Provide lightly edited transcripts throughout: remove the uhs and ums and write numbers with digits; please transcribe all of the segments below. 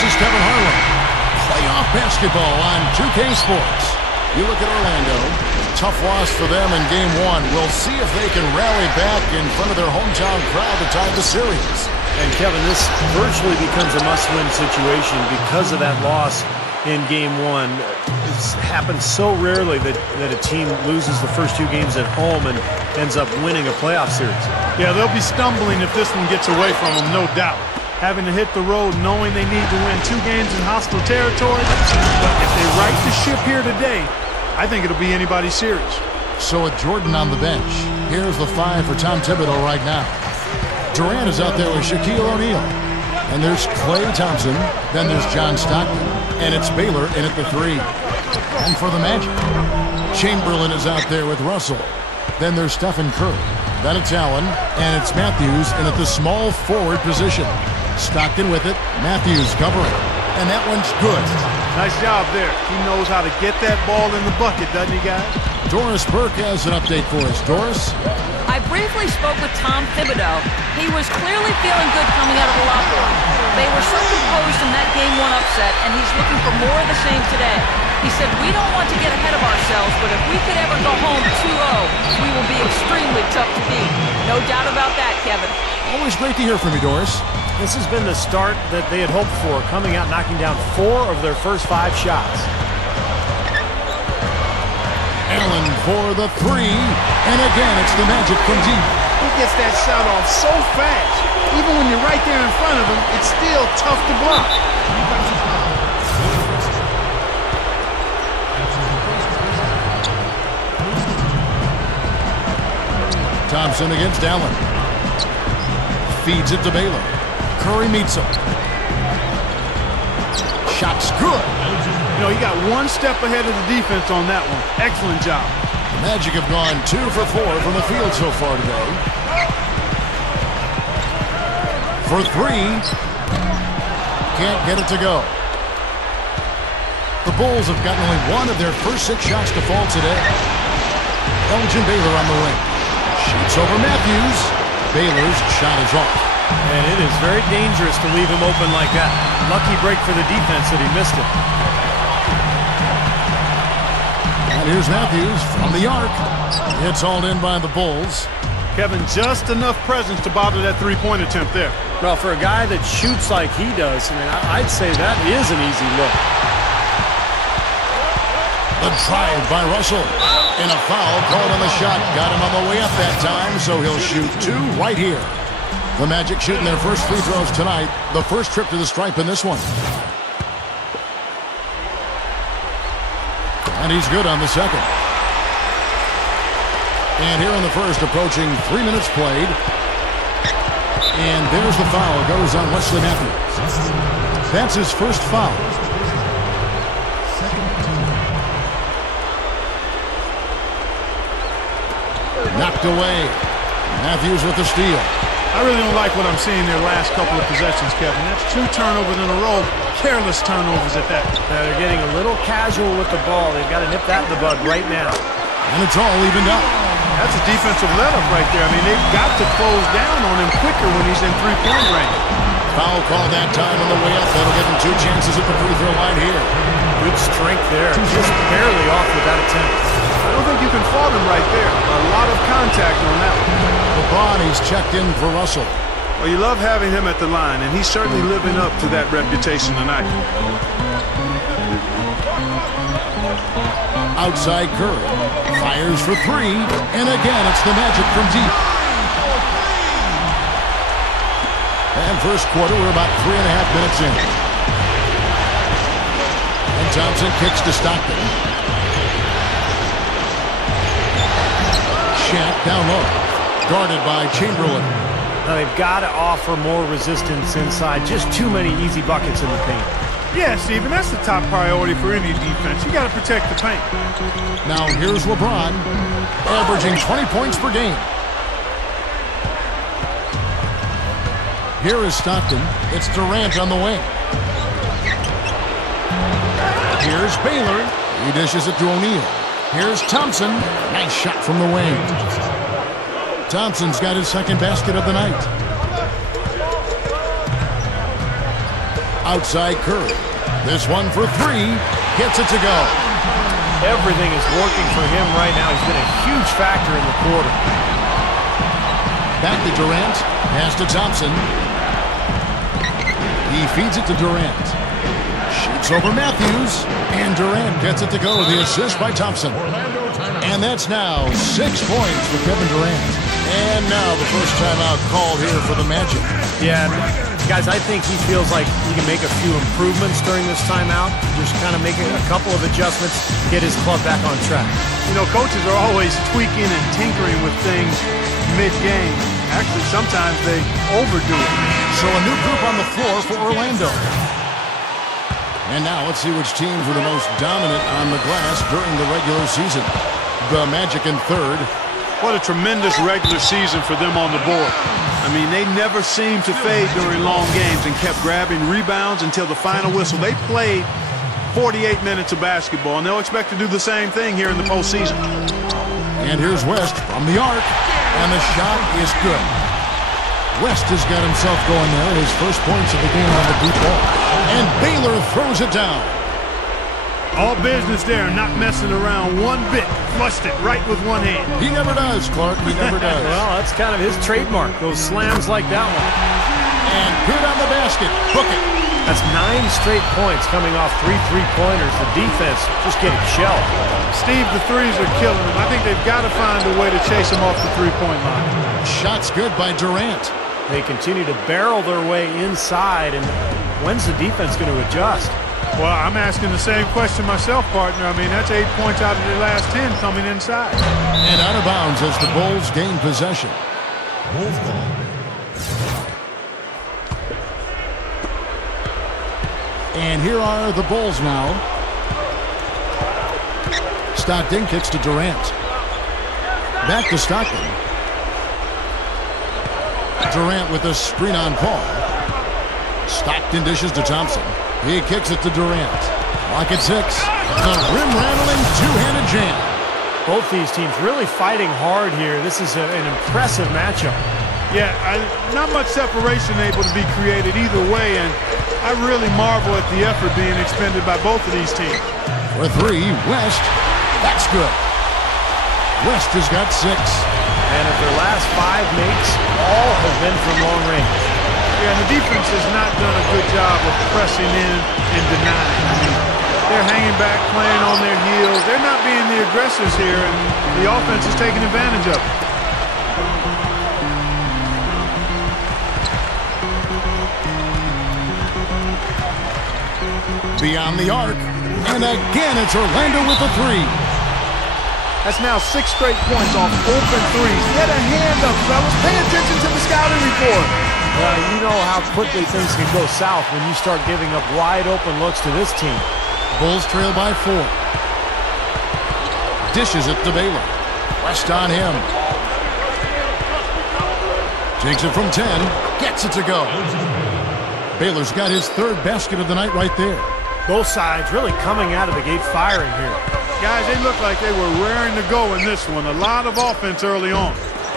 This is Kevin Harlan. Playoff basketball on 2K Sports. You look at Orlando. Tough loss for them in Game 1. We'll see if they can rally back in front of their hometown crowd to tie the series. And Kevin, this virtually becomes a must-win situation because of that loss in Game 1. It's happened so rarely that a team loses the first 2 games at home and ends up winning a playoff series. Yeah, they'll be stumbling if this one gets away from them, no doubt. Having to hit the road knowing they need to win 2 games in hostile territory. But if they right the ship here today, I think it'll be anybody's series. So with Jordan on the bench, here's the 5 for Tom Thibodeau right now. Durant is out there with Shaquille O'Neal. And there's Klay Thompson. Then there's John Stockton. And it's Baylor in at the 3. And for the Magic, Chamberlain is out there with Russell. Then there's Stephen Curry. Then it's Allen. And it's Matthews in at the small forward position. Stockton with it. Matthews covering. And that one's good. Nice job there. He knows how to get that ball in the bucket, doesn't he, guys? Doris Burke has an update for us. Doris? I briefly spoke with Tom Thibodeau. He was clearly feeling good coming out of the locker room. They were so composed in that Game 1 upset, and he's looking for more of the same today. He said, we don't want to get ahead of ourselves, but if we could ever go home 2-0, we will be extremely tough to beat. No doubt about that, Kevin. Always great to hear from you, Doris. This has been the start that they had hoped for, coming out knocking down 4 of their first 5 shots. Allen for the 3, and again it's the Magic from deep. He gets that shot off so fast. Even when you're right there in front of him, it's still tough to block. Thompson against Allen. Feeds it to Baylor. Curry meets him. Shot's good. You know, he got 1 step ahead of the defense on that one. Excellent job. The Magic have gone 2 for 4 from the field so far today. For 3. Can't get it to go. The Bulls have gotten only 1 of their first 6 shots to fall today. Elgin Baylor on the wing. Shoots over Matthews. Baylor's shot is off. And it is very dangerous to leave him open like that. Lucky break for the defense that he missed it. And here's Matthews from the arc. It's hauled in by the Bulls. Kevin, just enough presence to bother that 3-point attempt there. Well, for a guy that shoots like he does, I mean, I'd say that is an easy look. The drive by Russell. And a foul called on the shot. Got him on the way up that time, so he'll shoot 2 right here. The Magic shooting their first free throws tonight. The first trip to the stripe in this one. And he's good on the second. And here in the first, approaching 3 minutes played. And there's the foul. Goes on Wesley Matthews. That's his first foul. Knocked away. Matthews with the steal. I really don't like what I'm seeing their last couple of possessions, Kevin. That's 2 turnovers in a row. Careless turnovers at that. They're getting a little casual with the ball. They've got to nip that in the bud right now. And it's all evened up. That's a defensive let-up right there. I mean, they've got to close down on him quicker when he's in 3-point range. Foul call that time on the way up. That'll give him 2 chances at the free throw line here. Good strength there. Just barely off with that attempt. I don't think you can fault him right there. A lot of contact on that one. LeBron, he's checked in for Russell. Well, you love having him at the line, and he's certainly living up to that reputation tonight. Outside Curry. Fires for 3. And again, it's the Magic from deep. And first quarter, we're about 3.5 minutes in. And Thompson kicks to Stockton. Shaq down low. Guarded by Chamberlain. Now they've got to offer more resistance inside. Just too many easy buckets in the paint. Yeah, Stephen, that's the top priority for any defense. You got to protect the paint. Now here's LeBron, averaging 20 points per game. Here is Stockton. It's Durant on the wing. Here's Baylor. He dishes it to O'Neal. Here's Thompson. Nice shot from the wing. Thompson's got his second basket of the night. Outside Curry. This one for three. Gets it to go. Everything is working for him right now. He's been a huge factor in the quarter. Back to Durant. Pass to Thompson. He feeds it to Durant. Shoots over Matthews. And Durant gets it to go. The assist by Thompson. And that's now 6 points for Kevin Durant. And now the first timeout called here for the Magic. Yeah, guys, I think he feels like he can make a few improvements during this timeout. Just kind of making a couple of adjustments, get his club back on track. You know, coaches are always tweaking and tinkering with things mid-game. Actually, sometimes they overdo it. So a new group on the floor for Orlando. And now let's see which teams were the most dominant on the glass during the regular season. The Magic in third. What a tremendous regular season for them on the board. I mean, they never seemed to fade during long games and kept grabbing rebounds until the final whistle. They played 48 minutes of basketball, and they'll expect to do the same thing here in the postseason. And here's West from the arc, and the shot is good. West has got himself going there. His first points of the game on the deep ball. And Baylor throws it down. All business there, not messing around one bit. Flushed it right with one hand. He never does, Clark. He never does. Well, that's kind of his trademark, those slams like that one. And good on the basket. Book it. That's 9 straight points coming off 3 three-pointers. The defense just getting shelled. Steve, the threes are killing him. I think they've got to find a way to chase him off the three-point line. Shot's good by Durant. They continue to barrel their way inside, and when's the defense going to adjust? Well, I'm asking the same question myself, partner. I mean, that's 8 points out of their last 10 coming inside. And out of bounds as the Bulls gain possession. Bulls ball. And here are the Bulls now. Stockton kicks to Durant. Back to Stockton. Durant with a screen on Paul. Stockton dishes to Thompson. He kicks it to Durant. Lock at 6. The rim-rattling two-handed jam. Both these teams really fighting hard here. This is an impressive matchup. Yeah, not much separation able to be created either way, and I really marvel at the effort being expended by both of these teams. For 3, West. That's good. West has got 6. And of their last 5 makes, all have been from long range. Yeah, and the defense has not done a good job of pressing in and denying. I mean, they're hanging back, playing on their heels. They're not being the aggressors here, and the offense is taking advantage of it. Beyond the arc. And again, it's Orlando with the 3. That's now 6 straight points off open threes. Get a hand up, fellas. Pay attention to the scouting report. Well, you know how quickly things can go south when you start giving up wide open looks to this team. Bulls trail by 4. Dishes it to Baylor. West on him. Takes it from 10. Gets it to go. Baylor's got his 3rd basket of the night right there. Both sides really coming out of the gate firing here. Guys, they look like they were raring to go in this one. A lot of offense early on.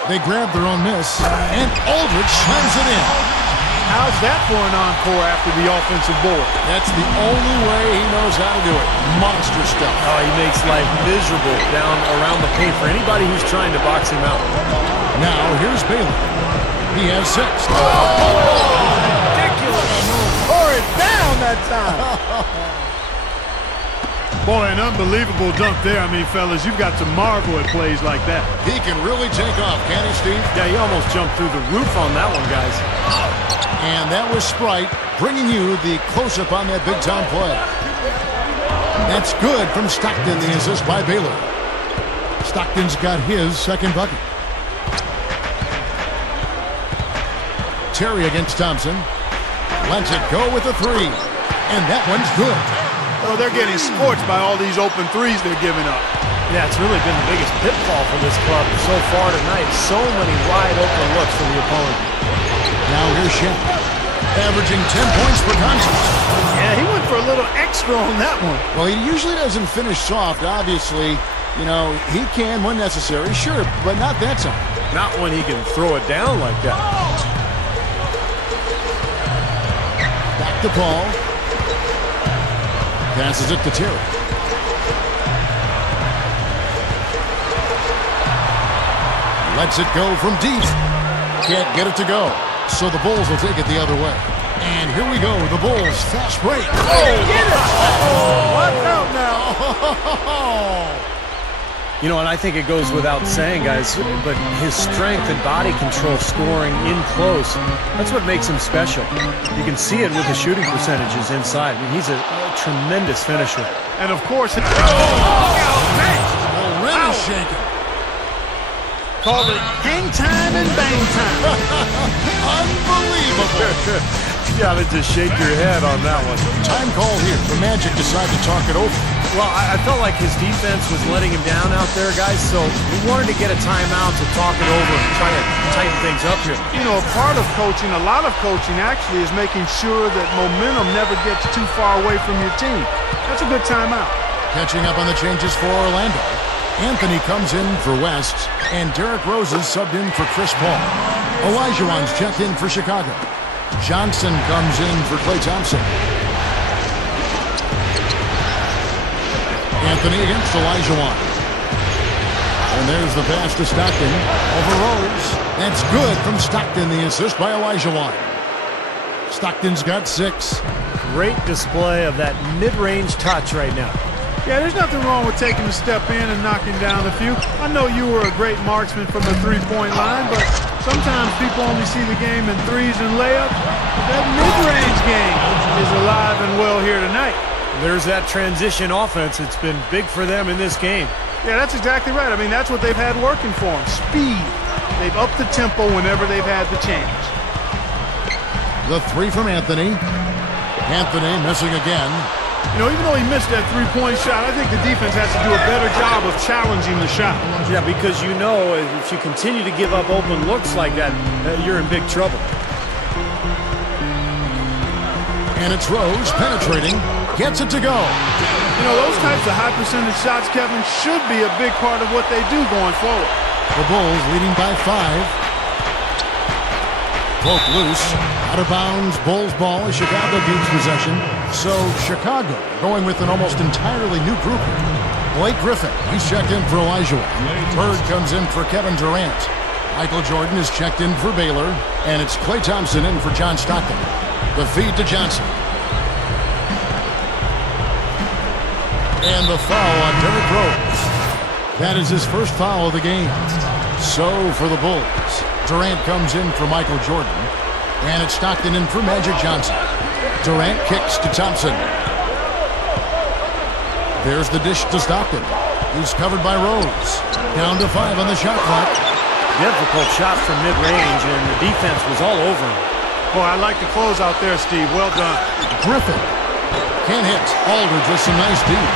They grab their own miss, and Aldridge slams it in. How's that for an encore after the offensive board? That's the only way he knows how to do it. Monster stuff. Oh, he makes life miserable down around the paint for anybody who's trying to box him out. Now, here's Baylor. He has 6. Ridiculous. Tore it down that time. Boy, an unbelievable dunk there. I mean, fellas, you've got to marvel at plays like that. He can really take off, can't he, Steve? Yeah, he almost jumped through the roof on that one, guys. And that was Sprite bringing you the close-up on that big-time play. That's good from Stockton, the assist by Baylor. Stockton's got his 2nd bucket. Terry against Thompson. Lets it go with a 3. And that one's good. Oh, they're getting scorched by all these open threes they're giving up. Yeah, it's really been the biggest pitfall for this club so far tonight. So many wide open looks for the opponent. Now here's Shaq, averaging 10 points per contest. Yeah, he went for a little extra on that one. Well, he usually doesn't finish soft, obviously. You know, he can when necessary, sure, but not that time. Not when he can throw it down like that. Back ball. Passes it to Terry. Lets it go from deep. Can't get it to go. So the Bulls will take it the other way. And here we go. The Bulls fast break. Oh, get it! Oh, watch out now. You know, and I think it goes without saying, guys, but his strength and body control scoring in close, that's what makes him special. You can see it with the shooting percentages inside. I mean, he's a tremendous finisher. And, of course, The rim is shaking. called it hang time and bang time. Unbelievable. You gotta just shake your head on that one. Time call here. The Magic decide to talk it over. Well, I felt like his defense was letting him down out there, guys, so we wanted to get a timeout to talk it over and try to tighten things up here. You know, a part of coaching, a lot of coaching actually, is making sure that momentum never gets too far away from your team. That's a good timeout. Catching up on the changes for Orlando. Anthony comes in for West, and Derrick Rose is subbed in for Chris Paul. Olajuwon's checked in for Chicago. Johnson comes in for Klay Thompson. Anthony against Olajuwon. And there's the pass to Stockton. Over Rose. That's good from Stockton, the assist by Olajuwon. Stockton's got 6. Great display of that mid-range touch right now. Yeah, there's nothing wrong with taking a step in and knocking down a few. I know you were a great marksman from the three-point line, but sometimes people only see the game in threes and layups. That mid-range game is alive and well here tonight. There's that transition offense. It's been big for them in this game. Yeah, that's exactly right. I mean, that's what they've had working for them. Speed. They've upped the tempo whenever they've had the chance. The 3 from Anthony. Anthony missing again. You know, even though he missed that three-point shot, I think the defense has to do a better job of challenging the shot. Yeah, because you know if you continue to give up open looks like that, you're in big trouble. And it's Rose penetrating. Gets it to go. You know, those types of high-percentage shots, Kevin, should be a big part of what they do going forward. The Bulls leading by 5. Broke loose. Out of bounds. Bulls ball as Chicago keeps possession. So Chicago going with an almost entirely new group. Blake Griffin, he's checked in for Olajuwon. Bird comes in for Kevin Durant. Michael Jordan is checked in for Baylor. And it's Klay Thompson in for John Stockton. The feed to Johnson. And the foul on Derrick Rose. That is his first foul of the game. So for the Bulls, Durant comes in for Michael Jordan. And it's Stockton in for Magic Johnson. Durant kicks to Thompson. There's the dish to Stockton. He's covered by Rose. Down to 5 on the shot clock. Difficult shot from mid-range, and the defense was all over him. Boy, I like the close out there, Steve. Well done. Griffin can't hit. Aldridge with some nice deep.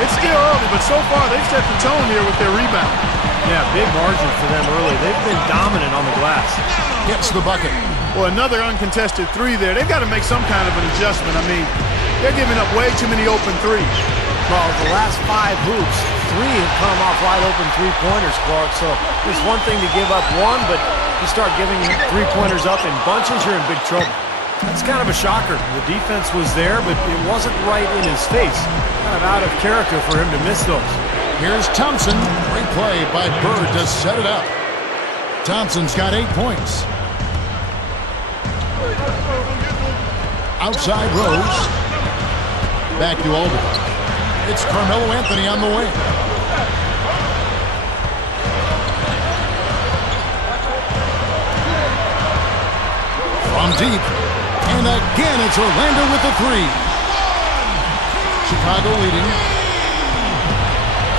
It's still early, but so far they've set the tone here with their rebound. Yeah, big margin for them early. They've been dominant on the glass. Gets the bucket. Well, another uncontested 3 there. They've got to make some kind of an adjustment. I mean, they're giving up way too many open threes. Well, the last 5 hoops, 3 have come off wide open three-pointers, Clark. So it's one thing to give up one, but you start giving three-pointers up in bunches, you're in big trouble. That's kind of a shocker. The defense was there, but it wasn't right in his face. Kind of out of character for him to miss those. Here's Thompson. Great play by Bird to set it up. Thompson's got 8 points. Outside Rose. Back to Aldridge. It's Carmelo Anthony on the wing. From deep. And again, it's Orlando with the 3. Chicago leading.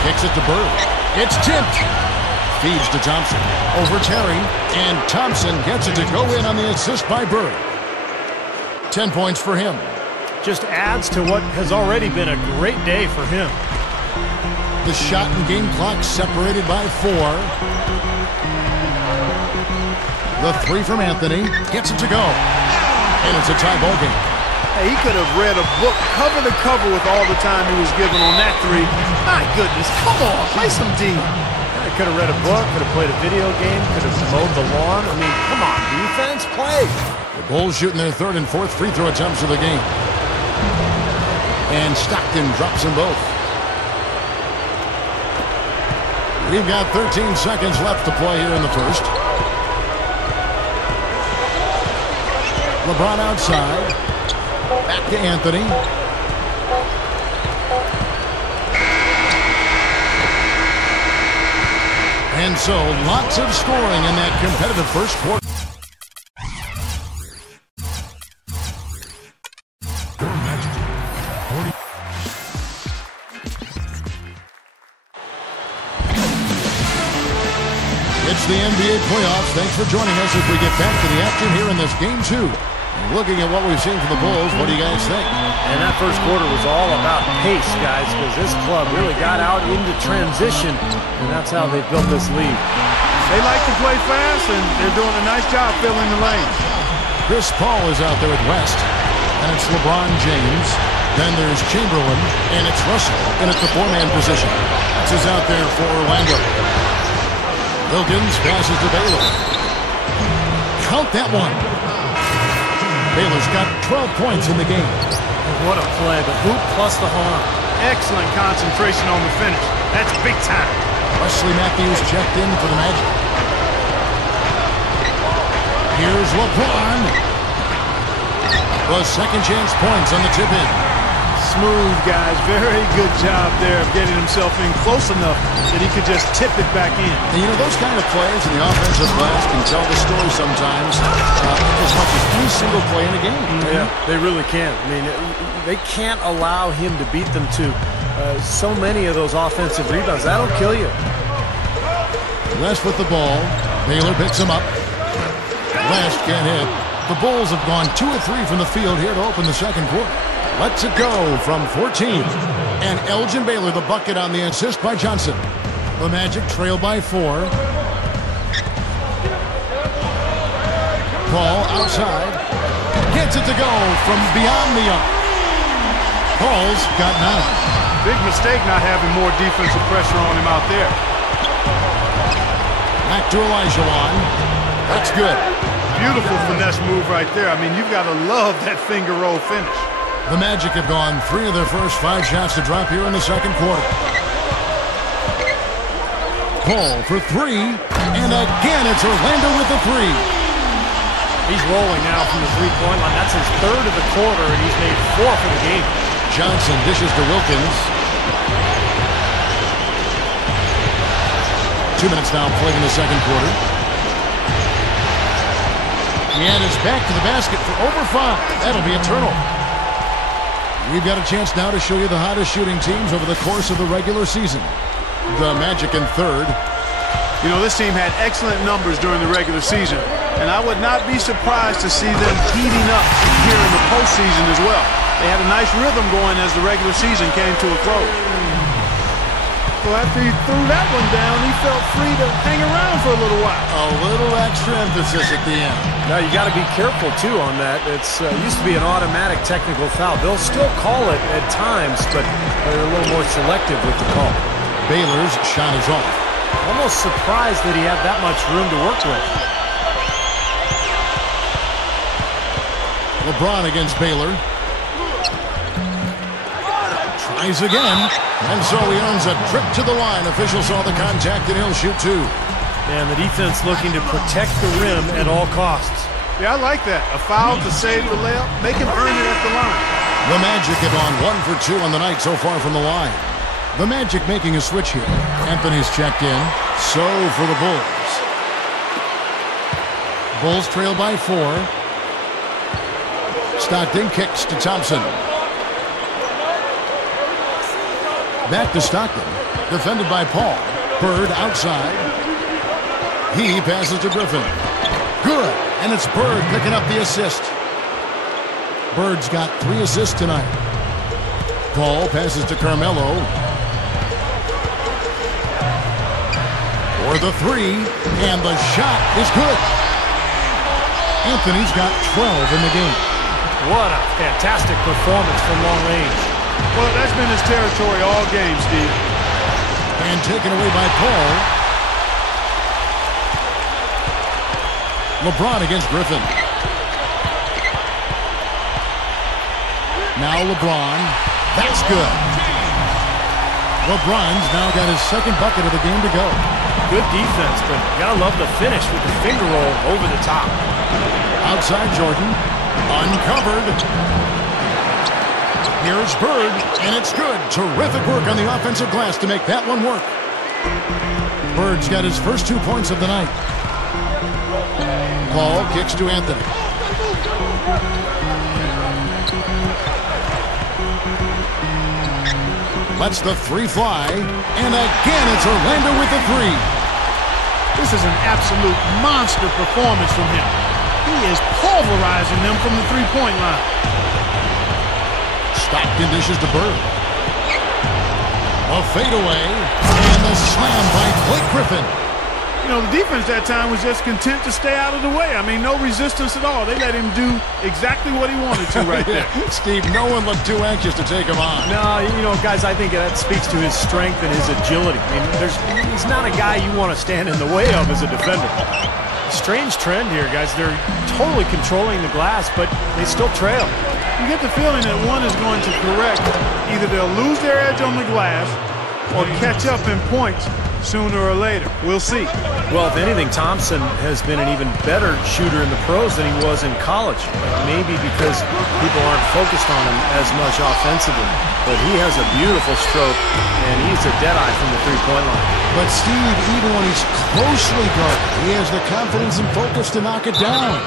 Kicks it to Bird. It's tipped. Feeds to Thompson. Over Terry. And Thompson gets it to go in on the assist by Bird. 10 points for him. Just adds to what has already been a great day for him. The shot and game clock separated by 4. The 3 from Anthony. Gets it to go. And it's a tie ball game. Hey, he could have read a book cover to cover with all the time he was given on that 3. My goodness, come on, play some D. Yeah, he could have read a book, could have played a video game, could have mowed the lawn. I mean, come on, defense, play. The Bulls shooting their third and fourth free throw attempts of the game. And Stockton drops them both. We've got 13 seconds left to play here in the first. LeBron outside. Back to Anthony. And so, lots of scoring in that competitive first quarter. It's the NBA playoffs. Thanks for joining us as we get back to the action here in this game 2. Looking at what we've seen from the Bulls, what do you guys think? And that first quarter was all about pace, guys, because this club really got out into transition, and that's how they built this lead. They like to play fast, and they're doing a nice job filling the lanes. Chris Paul is out there with West, and it's LeBron James. Then there's Chamberlain, and it's Russell, and it's the four-man position. This is out there for Orlando. Wilkins passes to Baylor. Count that one. Baylor's got 12 points in the game. What a play. The hoop plus the harm. Excellent concentration on the finish. That's big time. Wesley Matthews checked in for the Magic. Here's LeBron. The second chance points on the tip-in. Smooth, guys. Very good job there of getting himself in close enough that he could just tip it back in. And you know, those kind of plays in the offensive glass can tell the story sometimes as much as any single play in a game. Yeah, they really can. I mean, they can't allow him to beat them to so many of those offensive rebounds. That'll kill you. West with the ball. Baylor picks him up. West can't hit. The Bulls have gone 2 of 3 from the field here to open the second quarter. Let's it go from 14. And Elgin Baylor, the bucket on the assist by Johnson. The Magic trail by 4. Paul outside. Gets it to go from beyond the arc. Paul's got 9. Big mistake not having more defensive pressure on him out there. Back to Olajuwon. That's good. Beautiful finesse move right there. I mean, you've got to love that finger roll finish. The Magic have gone 3 of their first 5 shots to drop here in the second quarter. Paul for 3, and again it's Orlando with the 3. He's rolling now from the three-point line. That's his third of the quarter, and he's made 4 for the game. Johnson dishes to Wilkins. 2 minutes now played in the second quarter. And is back to the basket for over 5. That'll be a turnover. We've got a chance now to show you the hottest shooting teams over the course of the regular season. The Magic in third. You know, this team had excellent numbers during the regular season, and I would not be surprised to see them heating up here in the postseason as well. They had a nice rhythm going as the regular season came to a close. So after he threw that one down, he felt free to hang around for a little while. A little extra emphasis at the end. Now, you got to be careful, too, on that. It used to be an automatic technical foul. They'll still call it at times, but they're a little more selective with the call. Baylor's shot is off. Almost surprised that he had that much room to work with. LeBron against Baylor. Tries again. And so he earns a trip to the line. Official saw the contact, and he'll shoot 2. And the defense looking to protect the rim at all costs. Yeah, I like that. A foul to save the layup. Make him earn it at the line. The Magic have gone 1 for 2 on the night so far from the line. The Magic making a switch here. Anthony's checked in. So for the Bulls. Bulls trail by 4. Stockton kicks to Thompson. Back to Stockton. Defended by Paul. Bird outside. He passes to Griffin. Good. And it's Bird picking up the assist. Bird's got 3 assists tonight. Paul passes to Carmelo. For the 3. And the shot is good. Anthony's got 12 in the game. What a fantastic performance from long range. Well, that's been his territory all game, Steve. And taken away by Paul. LeBron against Griffin. Now LeBron. That's good. LeBron's now got his second bucket of the game to go. Good defense, but you gotta love the finish with the finger roll over the top. Outside Jordan. Uncovered. Here's Bird, and it's good. Terrific work on the offensive glass to make that one work. Bird's got his first 2 points of the night. Paul kicks to Anthony. Lets the three fly, and again it's Orlando with the three. This is an absolute monster performance from him. He is pulverizing them from the three-point line. Stockton dishes to Bird. A fadeaway, and the slam by Blake Griffin. You know, the defense that time was just content to stay out of the way. I mean, no resistance at all. They let him do exactly what he wanted to right there. Steve, no one looked too anxious to take him on. No, you know, guys, I think that speaks to his strength and his agility. I mean, he's not a guy you want to stand in the way of as a defender. Strange trend here, guys. They're totally controlling the glass, but they still trail. You get the feeling that one is going to correct. Either they'll lose their edge on the glass or catch up in points sooner or later. We'll see. Well, if anything, Thompson has been an even better shooter in the pros than he was in college. Maybe because people aren't focused on him as much offensively. But he has a beautiful stroke, and he's a deadeye from the three-point line. But Steve, even when he's closely guarded, he has the confidence and focus to knock it down.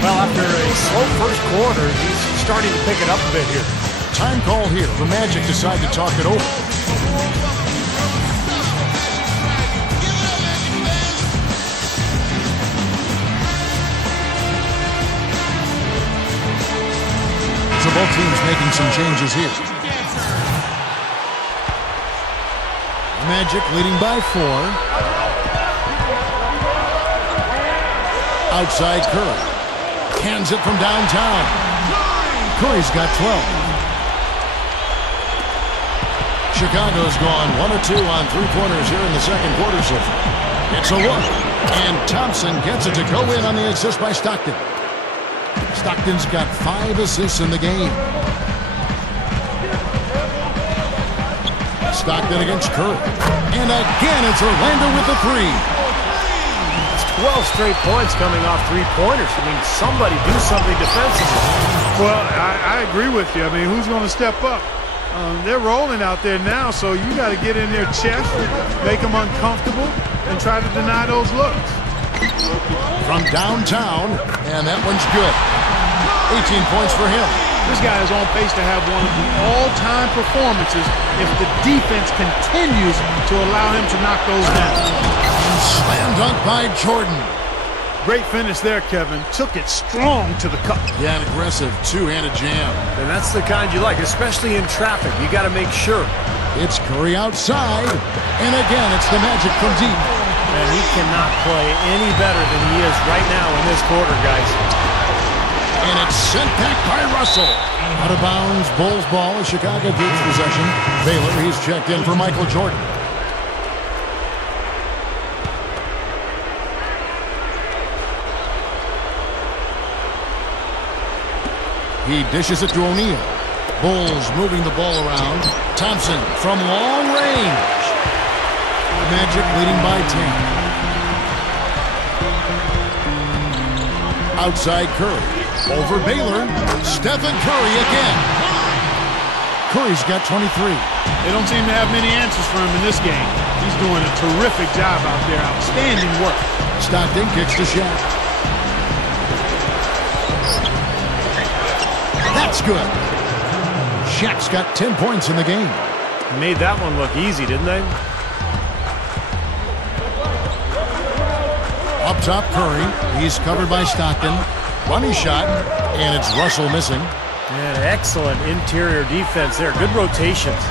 Well, after a slow first quarter, he's starting to pick it up a bit here. Time call here. The Magic decide to talk it over. So both teams making some changes here. Magic leading by 4. Outside Curry. Hands it from downtown. Curry's got 12. Chicago's gone 1 of 2 on three-pointers here in the second quarter so far. It's a look. And Thompson gets it to go in on the assist by Stockton. Stockton's got 5 assists in the game. Stockton against Curry. And again, it's Orlando with the three. It's 12 straight points coming off three-pointers. I mean, somebody do something defensively. Well, I agree with you. I mean, who's going to step up? They're rolling out there now, so you got to get in their chest, make them uncomfortable, and try to deny those looks. From downtown, and that one's good. 18 points for him. This guy is on pace to have one of the all-time performances if the defense continues to allow him to knock those down. And slam dunk by Jordan. Great finish there, Kevin. Took it strong to the cup. Yeah, an aggressive two-handed jam. And that's the kind you like, especially in traffic. You got to make sure. It's Curry outside. And again, it's the Magic from deep. And he cannot play any better than he is right now in this quarter, guys. And it's sent back by Russell. Out of bounds, Bulls ball as Chicago takes possession. Baylor, he's checked in for Michael Jordan. He dishes it to O'Neal. Bulls moving the ball around. Thompson from long range. Magic leading by 10. Outside Curry. Over Baylor. Stephen Curry again. Curry's got 23. They don't seem to have many answers for him in this game. He's doing a terrific job out there. Outstanding work. Stockton kicks to Shaq. That's good. Shaq's got 10 points in the game. Made that one look easy, didn't they? Up top, Curry. He's covered by Stockton. Bunny shot, and it's Russell missing. And excellent interior defense there. Good rotations.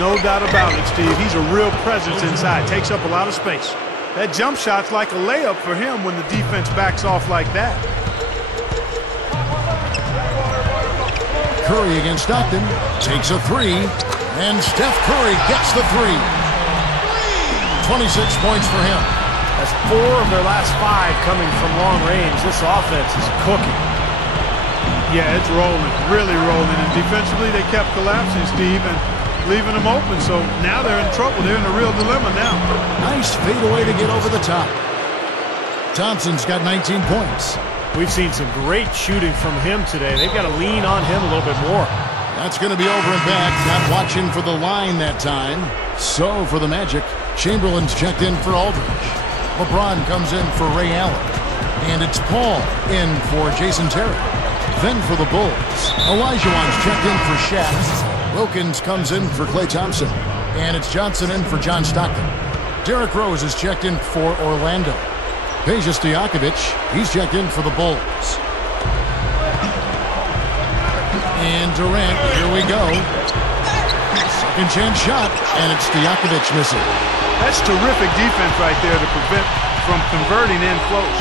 No doubt about it, Steve. He's a real presence inside. Takes up a lot of space. That jump shot's like a layup for him when the defense backs off like that. Curry against Stockton. Takes a three. And Steph Curry gets the three. 26 points for him. That's 4 of their last 5 coming from long range. This offense is cooking. Yeah, it's rolling, really rolling. And defensively, they kept collapsing, Steve, and leaving them open. So now they're in trouble. They're in a real dilemma now. Nice fadeaway to get over the top. Thompson's got 19 points. We've seen some great shooting from him today. They've got to lean on him a little bit more. That's going to be over and back. Not watching for the line that time. So for the Magic, Chamberlain's checked in for Aldridge. LeBron comes in for Ray Allen. And it's Paul in for Jason Terry. Then for the Bulls, Olajuwon's checked in for Shaq. Wilkins comes in for Klay Thompson. And it's Johnson in for John Stockton. Derrick Rose is checked in for Orlando. Peja Stojakovic, he's checked in for the Bulls. And Durant, here we go. Second chance shot, and it's Stojakovic missing. That's terrific defense right there to prevent from converting in close.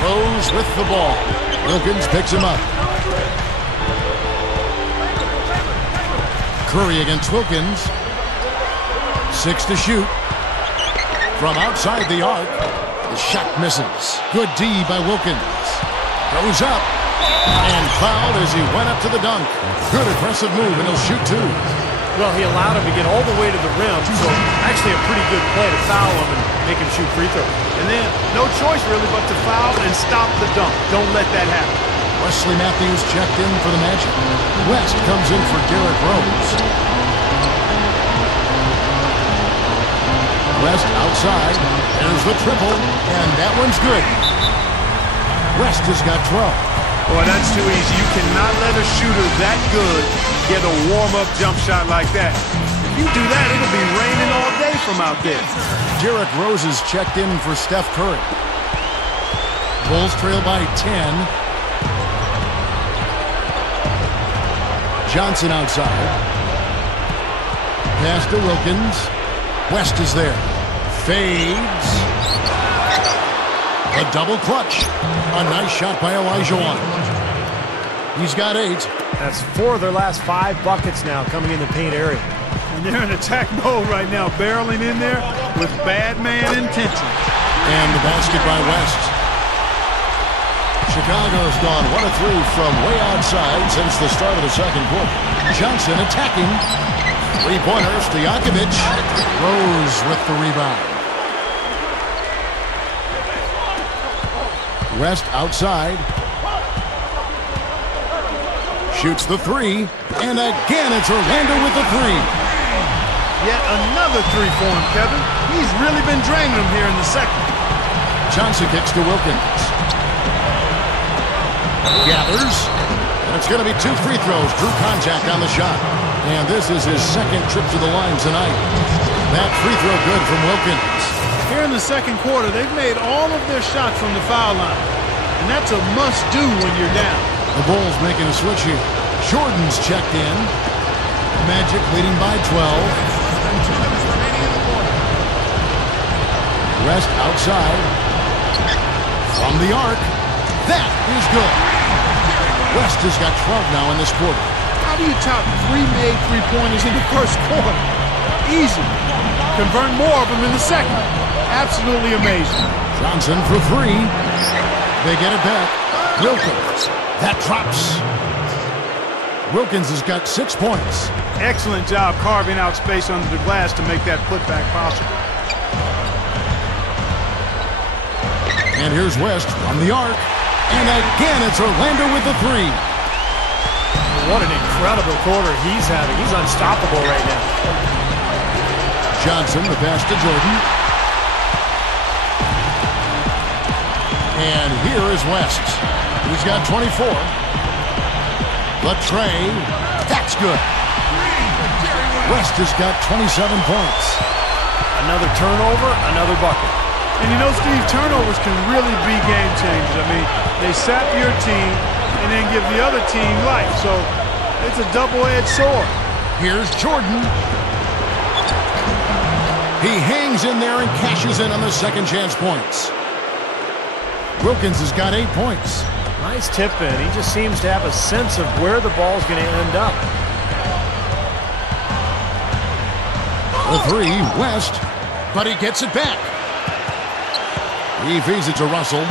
Rose with the ball. Wilkins picks him up. Curry against Wilkins. 6 to shoot. From outside the arc, the shot misses. Good D by Wilkins. Goes up and fouled as he went up to the dunk. Good aggressive move, and he'll shoot 2. Well, he allowed him to get all the way to the rim, so actually a pretty good play to foul him and make him shoot free throws. And then no choice really but to foul and stop the dunk. Don't let that happen. Wesley Matthews checked in for the Magic. West comes in for Derrick Rose. West outside. There's the triple, and that one's good. West has got 12. Boy, that's too easy. You cannot let a shooter that good get a warm-up jump shot like that. If you do that, it'll be raining all day from out there. Derrick Rose is checked in for Steph Curry. Bulls trail by 10. Johnson outside. Pass to Wilkins. West is there. Fades. A double clutch. A nice shot by Olajuwon. He's got 8. That's 4 of their last 5 buckets now coming in the paint area. And they're in attack mode right now, barreling in there with bad man intentions. And the basket by West. Chicago's gone 1 of 3 from way outside since the start of the second quarter. Johnson attacking. Three-pointer, Stojakovic. Rose with the rebound. West outside. Shoots the 3. And again, it's Orlando with the 3. Yet another 3 for him, Kevin. He's really been draining them here in the second. Johnson kicks to Wilkins. Gathers. And it's going to be 2 free throws. Drew contact on the shot. And this is his second trip to the line tonight. That free throw good from Wilkins. Here in the second quarter, they've made all of their shots from the foul line. And that's a must-do when you're down. The Bulls making a switch here. Jordan's checked in. Magic leading by 12. West outside. From the arc. That is good. West has got 12 now in this quarter. How do you top 3 made three-pointers in the first quarter? Easy. Convert more of them in the second. Absolutely amazing. Johnson for 3. They get it back. Wilkins. That drops. Wilkins has got 6 points. Excellent job carving out space under the glass to make that putback possible. And here's West from the arc. And again, it's Orlando with the 3. What an incredible quarter he's having. He's unstoppable right now. Johnson, the pass to Jordan. And here is West. He's got 24. The tray. That's good. West has got 27 points. Another turnover, another bucket. And you know, Steve, turnovers can really be game changers. I mean, they sap your team and then give the other team life. So it's a double-edged sword. Here's Jordan. He hangs in there and cashes in on the second chance points. Wilkins has got 8 points. Nice tip in. He just seems to have a sense of where the ball's going to end up. The 3, West, but he gets it back. He feeds it to Russell.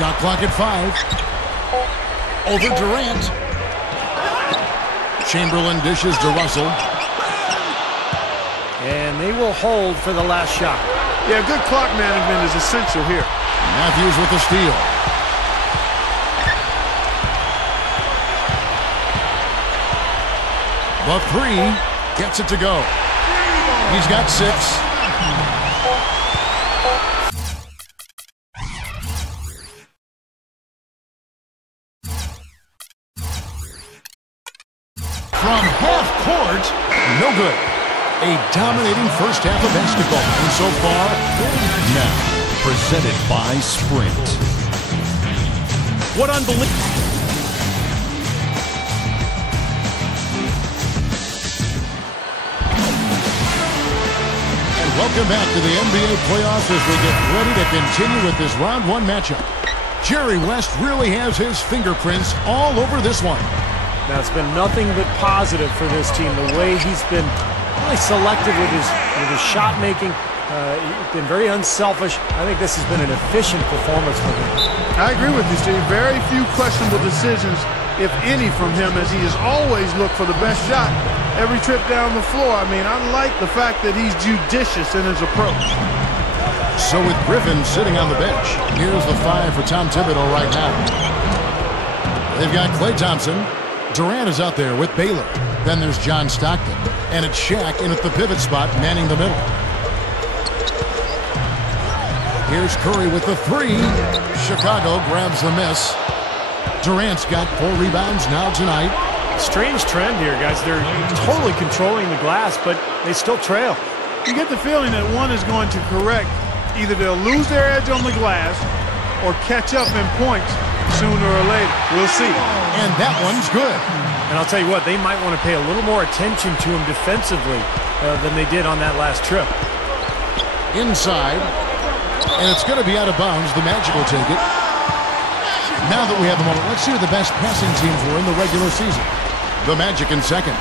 Shot clock at 5. Over Durant. Chamberlain dishes to Russell. And they will hold for the last shot. Yeah, good clock management is essential here. Matthews with the steal. The 3 gets it to go. He's got 6. From half court, no good. A dominating first half of basketball. And so far, now, presented by Sprint. What unbelievable. Welcome back to the NBA playoffs as we get ready to continue with this round 1 matchup. Jerry West really has his fingerprints all over this one. Now, it's been nothing but positive for this team. The way he's been really selective with his shot making. He's been very unselfish. I think this has been an efficient performance for him. I agree with you, Steve. Very few questionable decisions, if any, from him, as he has always looked for the best shot every trip down the floor. I mean, I like the fact that he's judicious in his approach. So with Griffin sitting on the bench, here's the 5 for Tom Thibodeau right now. They've got Klay Thompson. Durant is out there with Baylor. Then there's John Stockton. And it's Shaq in at the pivot spot, manning the middle. Here's Curry with the 3. Chicago grabs the miss. Durant's got 4 rebounds now tonight. Strange trend here, guys. They're totally controlling the glass, but they still trail. You get the feeling that one is going to correct. Either they'll lose their edge on the glass or catch up in points sooner or later. We'll see. And that one's good. And I'll tell you what, they might want to pay a little more attention to him defensively than they did on that last trip. Inside. And it's going to be out of bounds. The Magic will take it. Now that we have a moment, let's see who the best passing teams were in the regular season. The Magic in second.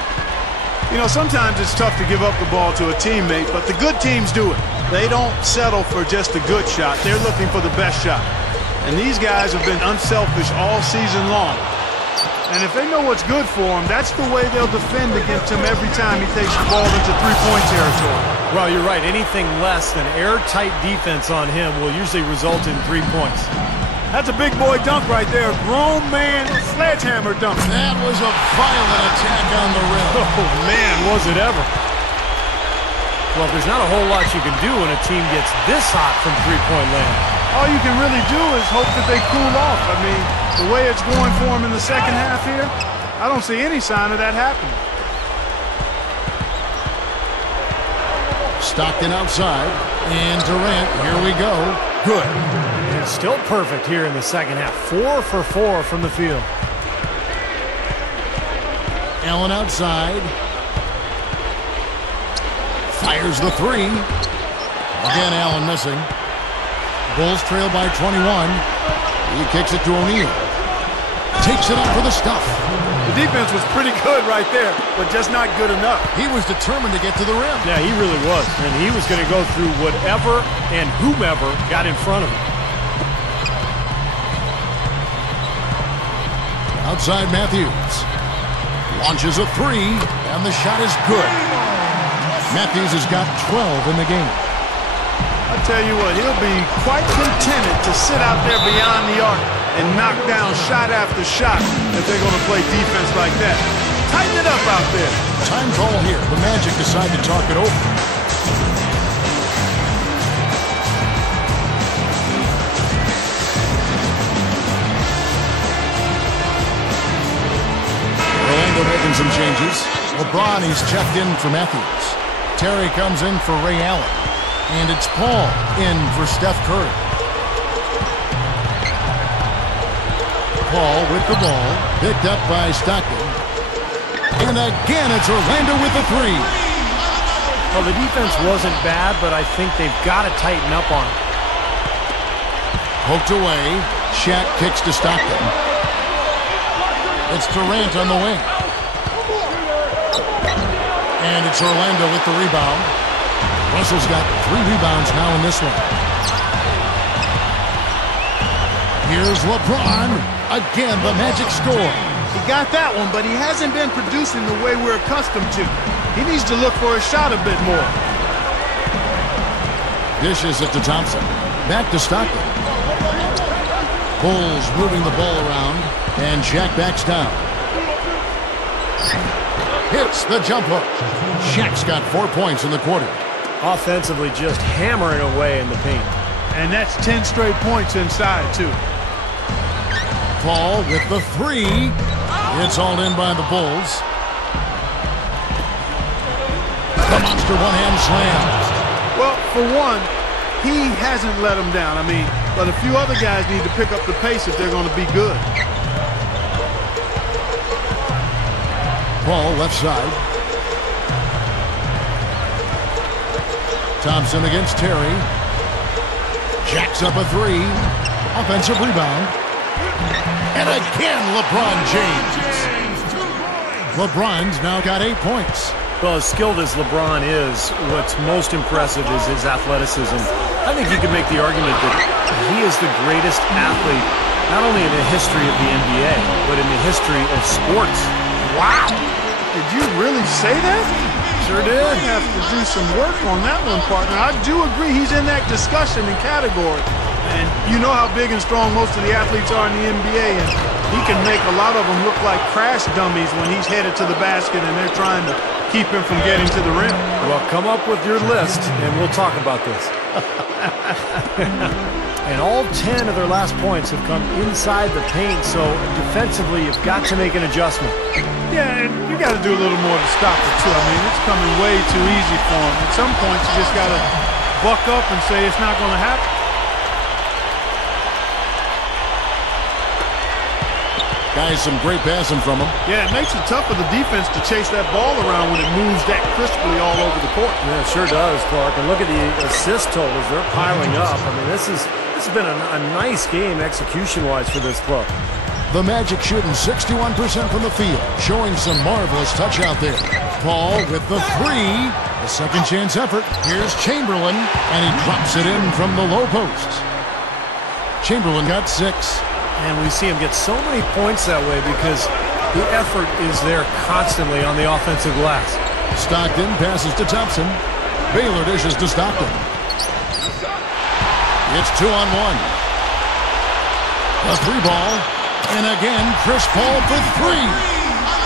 You know, sometimes it's tough to give up the ball to a teammate, but the good teams do it. They don't settle for just a good shot. They're looking for the best shot. And these guys have been unselfish all season long. And if they know what's good for them, that's the way they'll defend against him every time he takes the ball into three-point territory. Well, you're right. Anything less than airtight defense on him will usually result in 3 points. That's a big boy dunk right there. Grown man sledgehammer dunk. That was a violent attack on the rim. Oh, man, was it ever. Well, there's not a whole lot you can do when a team gets this hot from three-point land. All you can really do is hope that they cool off. I mean, the way it's going for them in the second half here, I don't see any sign of that happening. Stockton outside. And Durant, here we go. Good. And still perfect here in the second half. 4 for 4 from the field. Allen outside. Fires the 3. Again, Allen missing. Bulls trail by 21. He kicks it to O'Neal. Takes it out for the stuff. The defense was pretty good right there, but just not good enough. He was determined to get to the rim. Yeah, he really was. And he was going to go through whatever and whomever got in front of him. Outside Matthews. Launches a 3, and the shot is good. Matthews has got 12 in the game. I tell you what, he'll be quite contented to sit out there beyond the arc and knock down shot after shot if they're going to play defense like that. Tighten it up out there. Time call here. The Magic decide to talk it over. Orlando making some changes. LeBron, he's checked in for Matthews. Terry comes in for Ray Allen. And it's Paul in for Steph Curry. Paul with the ball, picked up by Stockton. And again, it's Orlando with the 3. Well, the defense wasn't bad, but I think they've got to tighten up on it. Poked away. Shaq kicks to Stockton. It's Durant on the wing. And it's Orlando with the rebound. Russell's got 3 rebounds now in this one. Here's LeBron. Again, the Magic score. He got that one, but he hasn't been producing the way we're accustomed to. He needs to look for a shot a bit more. Dishes it to Thompson. Back to Stockton. Bulls moving the ball around, and Shaq backs down. Hits the jump hook. Shaq's got 4 points in the quarter. Offensively, just hammering away in the paint. And that's 10 straight points inside, too. Paul with the three. It's all in by the Bulls. The monster one-hand slam. Well, for one, he hasn't let them down. But a few other guys need to pick up the pace if they're going to be good. Paul left side. Thompson against Terry. Jacks up a three. Offensive rebound. And again, LeBron James. LeBron's now got 8 points. Well, as skilled as LeBron is, what's most impressive is his athleticism. I think you can make the argument that he is the greatest athlete, not only in the history of the NBA, but in the history of sports. Wow! Did you really say that? Sure did. I have to do some work on that one, partner. I do agree he's in that discussion and category. And you know how big and strong most of the athletes are in the NBA, and he can make a lot of them look like crash dummies when he's headed to the basket and they're trying to keep him from getting to the rim. Well, come up with your list, and we'll talk about this. And all 10 of their last points have come inside the paint, so defensively, you've got to make an adjustment. Yeah, and you got to do a little more to stop it, too. It's coming way too easy for him. At some point, you just got to buck up and say it's not going to happen. Guys, some great passing from him. Yeah, it makes it tough for the defense to chase that ball around when it moves that crisply all over the court. Yeah, it sure does, Clark. And look at the assist totals. They're piling up. This has been a nice game execution-wise for this club. The Magic shooting 61% from the field, showing some marvelous touch out there. Paul with the three. A second chance effort. Here's Chamberlain, and he drops it in from the low post. Chamberlain got 6. And we see him get so many points that way because the effort is there constantly on the offensive glass. Stockton passes to Thompson. Baylor dishes to Stockton. It's 2-on-1. A three ball. And again, Chris Paul for 3.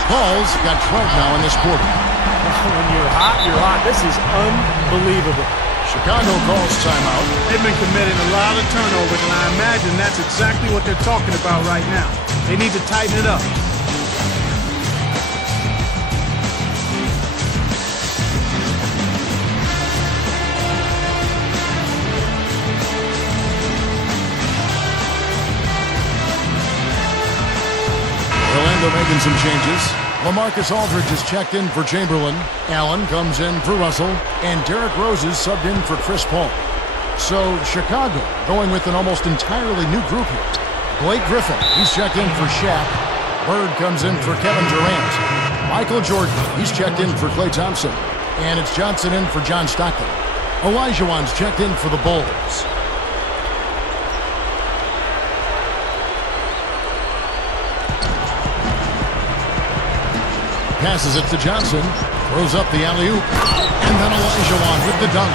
Paul's got 12 now in this quarter. When you're hot, you're hot. This is unbelievable. Chicago calls timeout. They've been committing a lot of turnovers, and I imagine that's exactly what they're talking about right now. They need to tighten it up. Orlando making some changes. LaMarcus Aldridge is checked in for Chamberlain. Allen comes in for Russell. And Derrick Rose is subbed in for Chris Paul. So Chicago going with an almost entirely new group here. Blake Griffin, he's checked in for Shaq. Bird comes in for Kevin Durant. Michael Jordan, he's checked in for Klay Thompson. And it's Johnson in for John Stockton. Olajuwon's checked in for the Bulls. Passes it to Johnson. Throws up the alley-oop. And then Olajuwon with the dunk.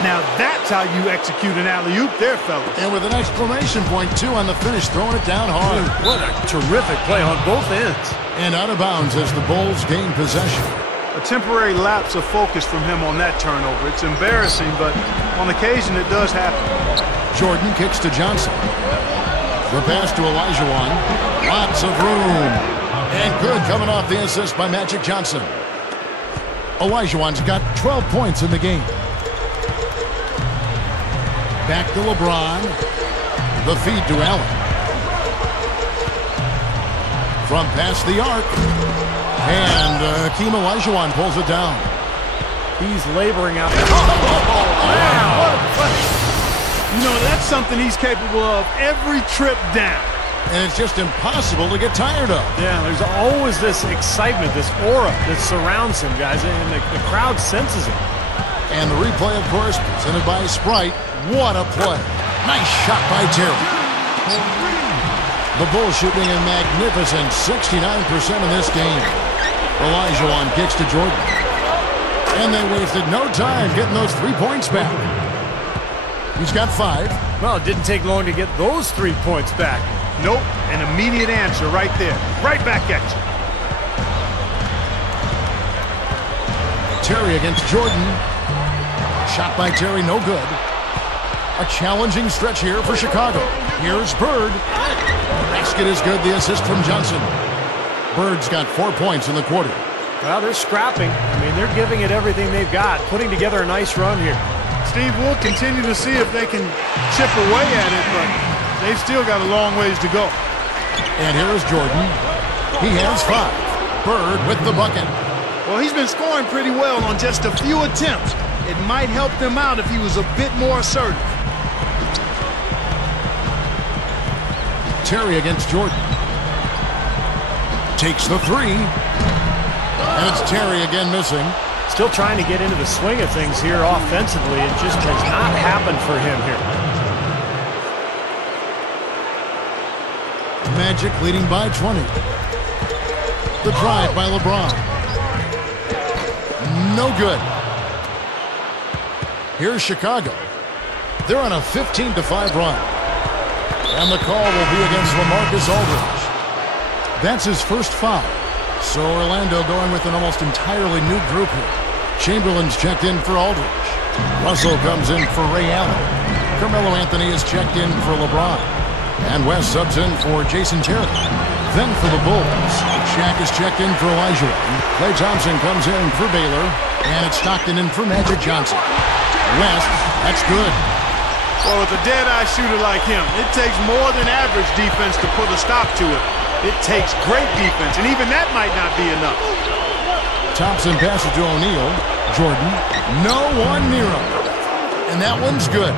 Now that's how you execute an alley-oop there, fellas. And with an exclamation point, too, on the finish, throwing it down hard. What a terrific play on both ends. And out of bounds as the Bulls gain possession. A temporary lapse of focus from him on that turnover. It's embarrassing, but on occasion it does happen. Jordan kicks to Johnson. The pass to Olajuwon. Lots of room. And good coming off the assist by Magic Johnson. Olajuwon's got 12 points in the game. Back to LeBron. The feed to Allen. From past the arc. And Hakeem Olajuwon pulls it down. He's laboring out there. Oh, man. What a play. You know, that's something he's capable of every trip down. And it's just impossible to get tired of. Yeah, there's always this excitement, this aura that surrounds him, guys, and the crowd senses it. And the replay, of course, presented by Sprite. What a play. Nice shot by Terry. The Bulls shooting a magnificent 69% in this game. Olajuwon kicks to Jordan. And they wasted no time getting those 3 points back. He's got 5. Well, it didn't take long to get those 3 points back. Nope, an immediate answer right there. Right back at you. Terry against Jordan. Shot by Terry, no good. A challenging stretch here for Chicago. Here's Bird. Basket is good, the assist from Johnson. Bird's got 4 points in the quarter. Well, they're scrapping. I mean, they're giving it everything they've got, putting together a nice run here. Steve, we'll continue to see if they can chip away at it, but they've still got a long ways to go. And here is Jordan. He has 5. Bird with the bucket. Well, he's been scoring pretty well on just a few attempts. It might help them out if he was a bit more assertive. Terry against Jordan. Takes the 3. And it's Terry again missing. Still trying to get into the swing of things here offensively. It just has not happened for him here. Magic leading by 20. The drive by LeBron. No good. Here's Chicago. They're on a 15-5 run. And the call will be against LaMarcus Aldridge. That's his first foul. So Orlando going with an almost entirely new group here. Chamberlain's checked in for Aldridge. Russell comes in for Ray Allen. Carmelo Anthony is checked in for LeBron. And West subs in for Jason Terry. Then for the Bulls, Shaq is checked in for Olajuwon. Klay Thompson comes in for Baylor. And it's Stockton in for Magic Johnson. West, that's good. Well, with a dead-eye shooter like him, it takes more than average defense to put a stop to it. It takes great defense, and even that might not be enough. Thompson passes to O'Neal. Jordan, no one near him. And that one's good.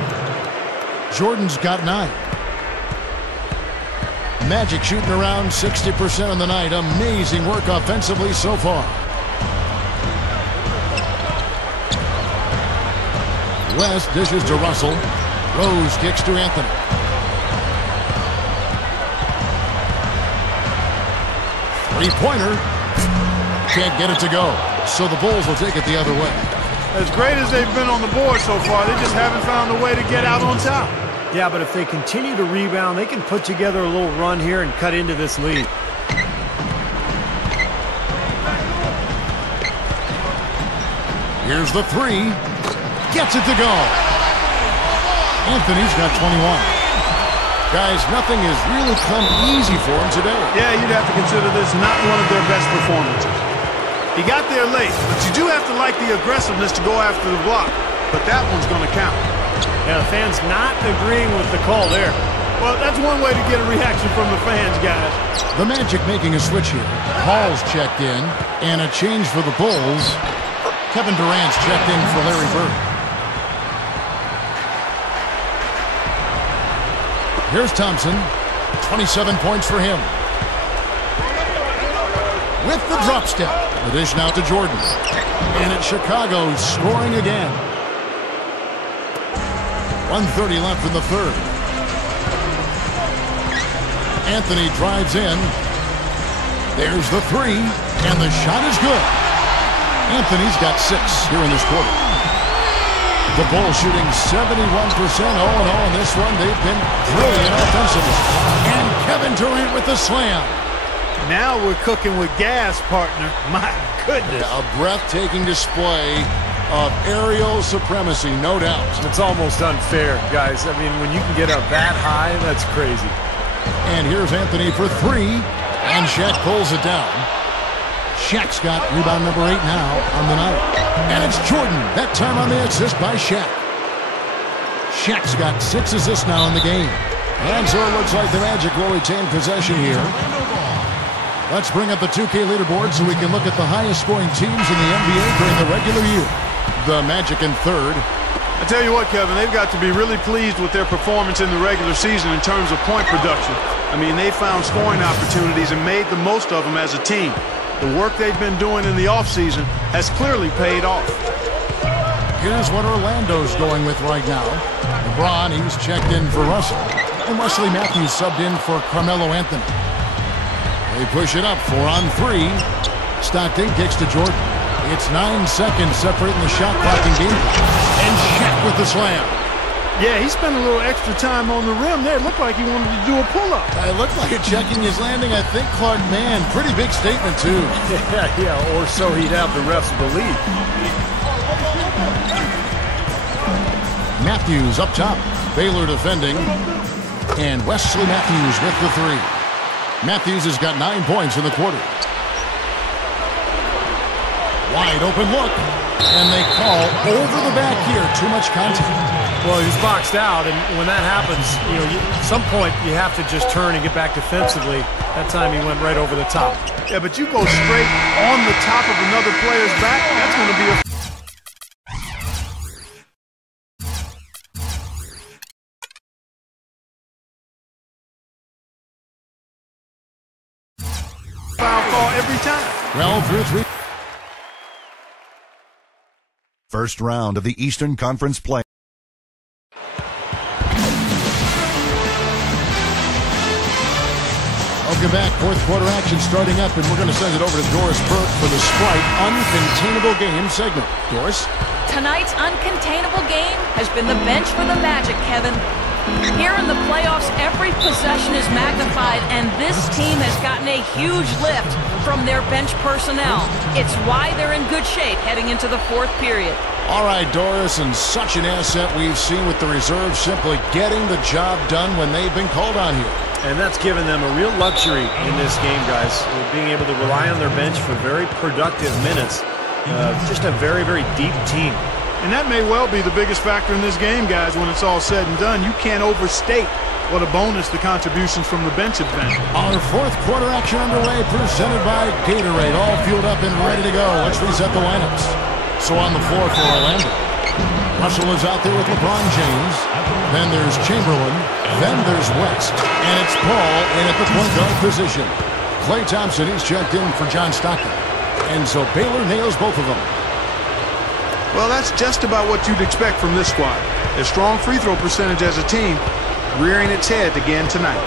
Jordan's got 9. Magic shooting around 60% on the night. Amazing work offensively so far. West dishes to Russell. Rose kicks to Anthony. Three-pointer. Can't get it to go. So the Bulls will take it the other way. As great as they've been on the board so far, they just haven't found a way to get out on top. Yeah, but if they continue to rebound, they can put together a little run here and cut into this lead. Here's the 3. Gets it to go. Anthony's got 21. Guys, nothing has really come easy for him today. Yeah, you'd have to consider this not one of their best performances. He got there late, but you do have to like the aggressiveness to go after the block. But that one's going to count. Yeah, the fans not agreeing with the call there. Well, that's one way to get a reaction from the fans, guys. The Magic making a switch here. Hall's checked in, and a change for the Bulls. Kevin Durant's checked in for Larry Bird. Here's Thompson. 27 points for him. With the drop step. The dish now to Jordan. And it's Chicago scoring again. 1:30 left in the third. Anthony drives in. There's the 3. And the shot is good. Anthony's got 6 here in this quarter. The Bulls shooting 71% all in all in this one. They've been brilliant offensively. And Kevin Durant with the slam. Now we're cooking with gas, partner. My goodness. Yeah, a breathtaking display of aerial supremacy, no doubt. It's almost unfair, guys. I mean, when you can get up that high, that's crazy. And here's Anthony for 3. And Shaq pulls it down. Shaq's got rebound number 8 now on the night. And it's Jordan, that time on the assist by Shaq. Shaq's got 6 assists now in the game. And so it looks like the Magic will retain possession here. Let's bring up the 2K leaderboard so we can look at the highest scoring teams in the NBA during the regular year. The Magic in third. I tell you what, Kevin, they've got to be really pleased with their performance in the regular season in terms of point production. I mean, they found scoring opportunities and made the most of them as a team. The work they've been doing in the offseason has clearly paid off. Here's what Orlando's going with right now. LeBron, he's checked in for Russell. And Wesley Matthews subbed in for Carmelo Anthony. They push it up, 4 on 3. Stockton kicks to Jordan. It's 9 seconds separating the shot clock and game clock. And Shaq with the slam. Yeah, he spent a little extra time on the rim there. It looked like he wanted to do a pull-up. It looked like it checking his landing. I think Clark Mann, pretty big statement too. Yeah, or so he'd have the refs believe. Matthews up top. Baylor defending. And Wesley Matthews with the 3. Matthews has got 9 points in the quarter. Wide open look. And they call over the back here. Too much contact. Well, he was boxed out, and when that happens, at some point you have to just turn and get back defensively. That time he went right over the top. Yeah, but you go straight on the top of another player's back, that's going to be a foul call every time. Well, through 3. First round of the Eastern Conference play. Welcome back. Fourth quarter action starting up, and we're going to send it over to Doris Burke for the Sprite Uncontainable Game segment. Doris? Tonight's uncontainable game has been the bench for the Magic, Kevin. Here in the playoffs, every possession is magnified, and this team has gotten a huge lift from their bench personnel. It's why they're in good shape heading into the fourth period. All right, Doris, and such an asset we've seen with the reserves simply getting the job done when they've been called on here. And that's given them a real luxury in this game, guys. Being able to rely on their bench for very productive minutes. Just a very, very deep team. And that may well be the biggest factor in this game, guys, when it's all said and done. You can't overstate what a bonus the contributions from the bench have been. Our fourth quarter action underway, presented by Gatorade. All fueled up and ready to go. Let's reset the lineups. So on the floor for Orlando, Russell is out there with LeBron James. Then there's Chamberlain. Then there's West. And it's Paul in at the point guard position. Klay Thompson, he's checked in for John Stockton. And so Baylor nails both of them. Well, that's just about what you'd expect from this squad. A strong free throw percentage as a team, rearing its head again tonight.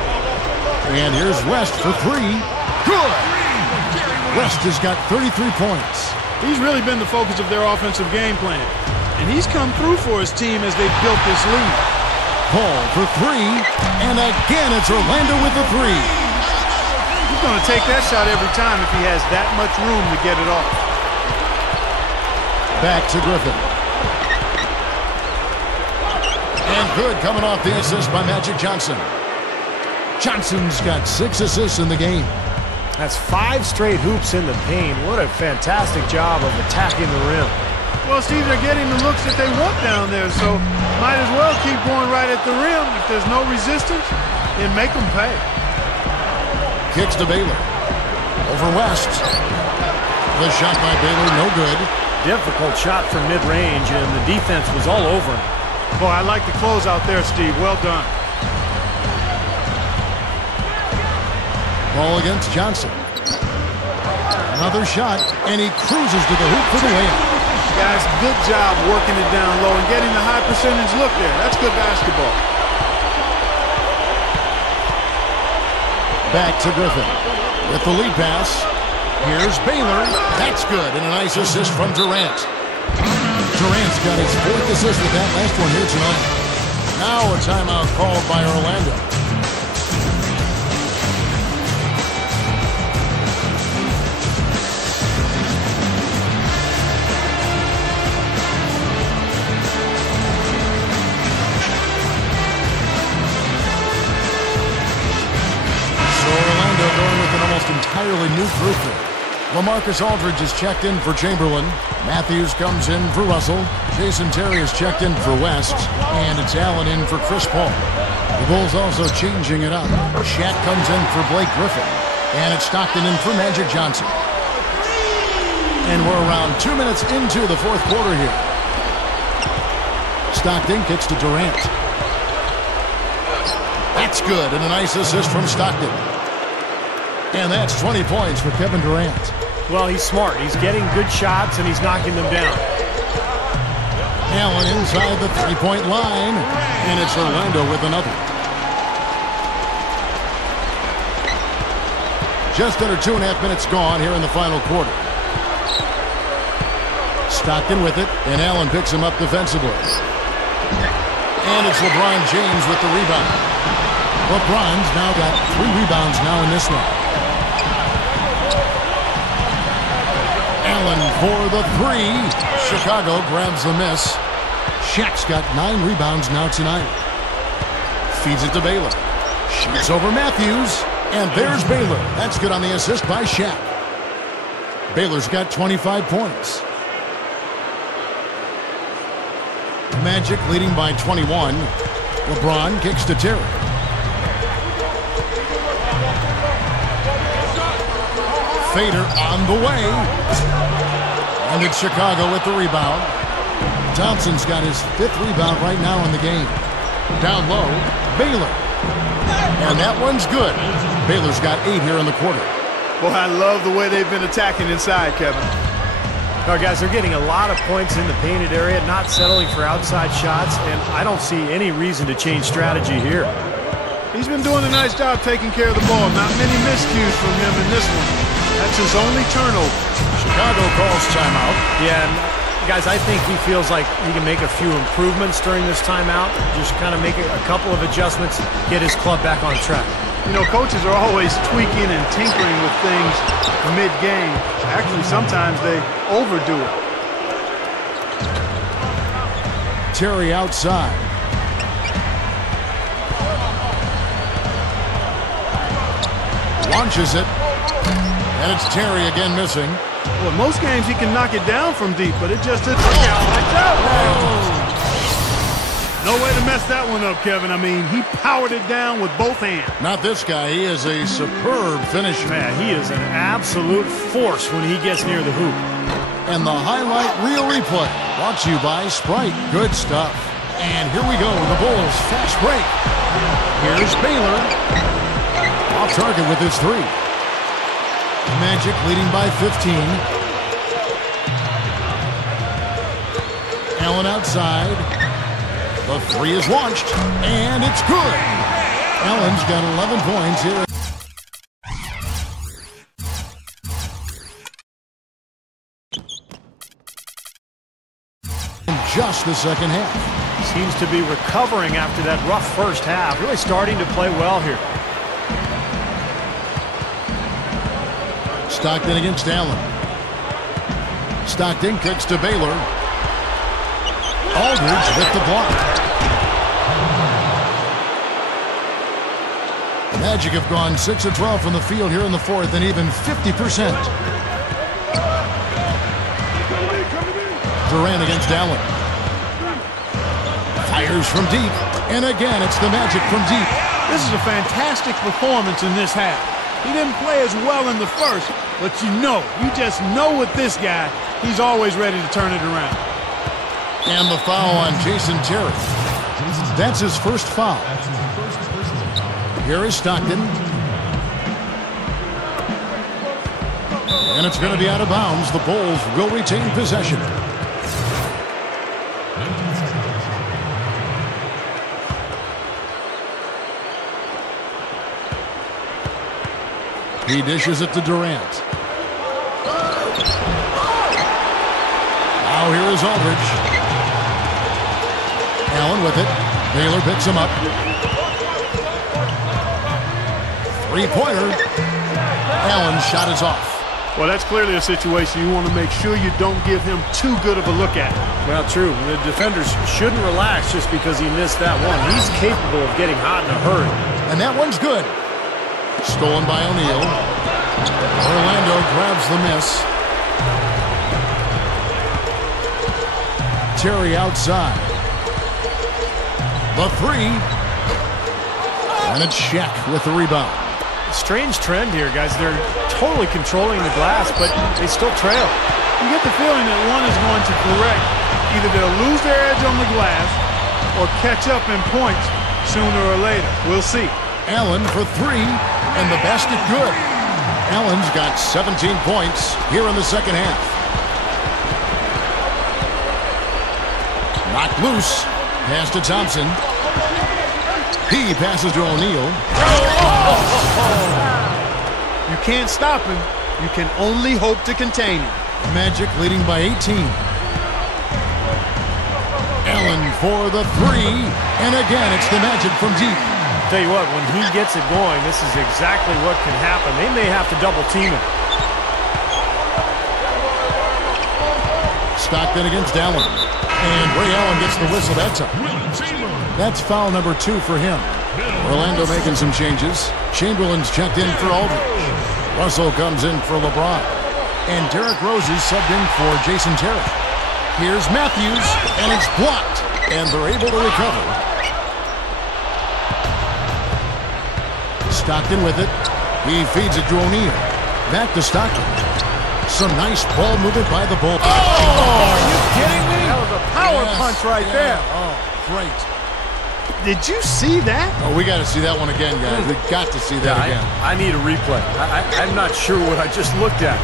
And here's West for 3. Good! West has got 33 points. He's really been the focus of their offensive game plan. And he's come through for his team as they've built this lead. Paul for 3. And again, it's Orlando with the 3. He's going to take that shot every time if he has that much room to get it off. Back to Griffin. And good coming off the assist by Magic Johnson. Johnson's got 6 assists in the game. That's 5 straight hoops in the paint. What a fantastic job of attacking the rim. Well, Steve, they're getting the looks that they want down there, so might as well keep going right at the rim. If there's no resistance, then make them pay. Kicks to Baylor. Over West. The shot by Baylor, no good. Difficult shot from mid-range, and the defense was all over him. Boy, I like the close out there, Steve. Well done. Ball against Johnson. Another shot, and he cruises to the hoop for the layup. Guys, good job working it down low and getting the high percentage look there. That's good basketball. Back to Griffin with the lead pass. Here's Baylor. That's good, and a nice assist from Durant. Durant's got his 4th assist with that last one here tonight. Now a timeout called by Orlando. Entirely new group here. LaMarcus Aldridge is checked in for Chamberlain. Matthews comes in for Russell. Jason Terry is checked in for West. And it's Allen in for Chris Paul. The Bulls also changing it up. Shaq comes in for Blake Griffin. And it's Stockton in for Magic Johnson. And we're around 2 minutes into the fourth quarter here. Stockton kicks to Durant. That's good, and a nice assist from Stockton. And that's 20 points for Kevin Durant. Well, he's smart. He's getting good shots, and he's knocking them down. Allen inside the three-point line, and it's Orlando with another. Just under 2.5 minutes gone here in the final quarter. Stockton with it, and Allen picks him up defensively. And it's LeBron James with the rebound. LeBron's now got 3 rebounds now in this one. Allen for the 3. Chicago grabs the miss. Shaq's got 9 rebounds now tonight. Feeds it to Baylor. Shoots over Matthews. And there's Baylor. That's good on the assist by Shaq. Baylor's got 25 points. Magic leading by 21. LeBron kicks to Terry. Fader on the way. And it's Chicago with the rebound. Thompson's got his 5th rebound right now in the game. Down low, Baylor. And that one's good. Baylor's got 8 here in the quarter. Boy, I love the way they've been attacking inside, Kevin. All right, guys, they're getting a lot of points in the painted area, not settling for outside shots, and I don't see any reason to change strategy here. He's been doing a nice job taking care of the ball. Not many miscues from him in this one. That's his only turnover. Chicago calls timeout. Yeah, and guys, I think he feels like he can make a few improvements during this timeout. Just kind of make a couple of adjustments, get his club back on track. You know, coaches are always tweaking and tinkering with things mid-game. Actually, sometimes they overdo it. Terry outside. Launches it. And it's Terry again missing. Well, most games he can knock it down from deep, but it just didn't. No way to mess that one up, Kevin. I mean, he powered it down with both hands. Not this guy. He is a superb finisher. Man, he is an absolute force when he gets near the hoop. And the highlight reel replay brought to you by Sprite. Good stuff. And here we go. The Bulls fast break. Here's Baylor. Off target with his 3. Magic leading by 15. Allen outside. The 3 is launched, and it's good. Allen's got 11 points here. In just the second half. Seems to be recovering after that rough first half. Really starting to play well here. Stockton against Allen. Stockton kicks to Baylor. Aldridge with the block. Magic have gone 6 of 12 from the field here in the 4th and even 50%. Durant against Allen. Fires from deep. And again, it's the Magic from deep. This is a fantastic performance in this half. He didn't play as well in the first, but you just know with this guy, he's always ready to turn it around. And the foul on Jason Terry. That's his first foul. Here is Stockton. And it's going to be out of bounds. The Bulls will retain possession. He dishes it to Durant. Now here is Aldridge. Allen with it. Baylor picks him up. 3-pointer. Allen's shot is off. Well, that's clearly a situation you want to make sure you don't give him too good of a look at. Well, true. The defenders shouldn't relax just because he missed that one. He's capable of getting hot in a hurry. And that one's good. Stolen by O'Neal. Orlando grabs the miss. Terry outside. The 3. And it's Shaq with the rebound. Strange trend here, guys. They're totally controlling the glass, but they still trail. You get the feeling that one is going to correct. Either they'll lose their edge on the glass or catch up in points sooner or later. We'll see. Allen for 3, and the basket good. Allen's got 17 points here in the second half. Knocked loose. Pass to Thompson. He passes to O'Neal. You can't stop him. You can only hope to contain him. Magic leading by 18. Allen for the three. And again, it's the Magic from deep. Tell you what, when he gets it going, this is exactly what can happen. They may have to double team him. Stockton against Allen. And Ray Allen gets the whistle that time. That's foul number 2 for him. Orlando making some changes. Chamberlain's checked in for Aldridge. Russell comes in for LeBron. And Derrick Rose is subbed in for Jason Terry. Here's Matthews, and it's blocked. And they're able to recover. Stockton with it. He feeds it to O'Neal. Back to Stockton. Some nice ball movement by the Bulls. Oh, are you kidding me? That was a power punch right there. Oh, great. Did you see that? Oh, we got to see that one again, guys. We got to see that again. I need a replay. I'm not sure what I just looked at.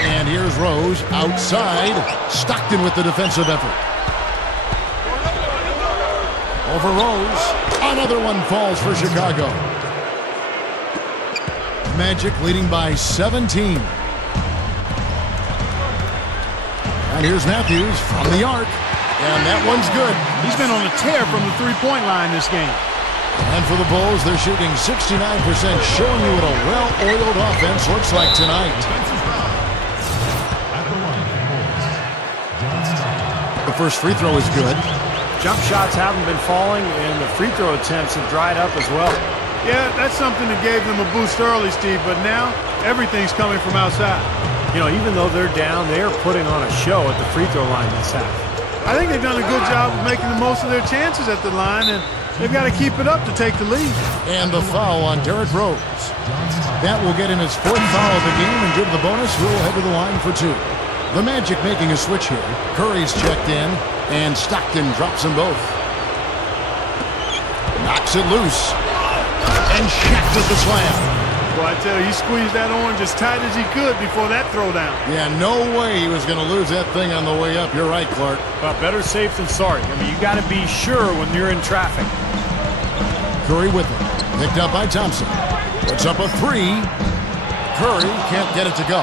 And here's Rose outside. Stockton with the defensive effort. Over Rose. Another one falls for Chicago. Magic leading by 17. And here's Matthews from the arc. And that one's good. He's been on a tear from the three-point line this game. And for the Bulls, they're shooting 69%, showing you what a well-oiled offense looks like tonight. The first free throw is good. Jump shots haven't been falling, and the free throw attempts have dried up as well. Yeah, that's something that gave them a boost early, Steve, but now everything's coming from outside. You know, even though they're down, they are putting on a show at the free throw line this half. I think they've done a good job of making the most of their chances at the line, and they've got to keep it up to take the lead. And the foul on Derrick Rose. That will get him his 4th foul of the game and give the bonus. Who will head to the line for 2. The Magic making a switch here. Curry's checked in, and Stockton drops them both. Knocks it loose. And Shaq with the slam. Well, I tell you, he squeezed that orange as tight as he could before that throwdown. Yeah, no way he was going to lose that thing on the way up. You're right, Clark. But better safe than sorry. I mean, you got to be sure when you're in traffic. Curry with it. Picked up by Thompson. Puts up a 3. Curry can't get it to go.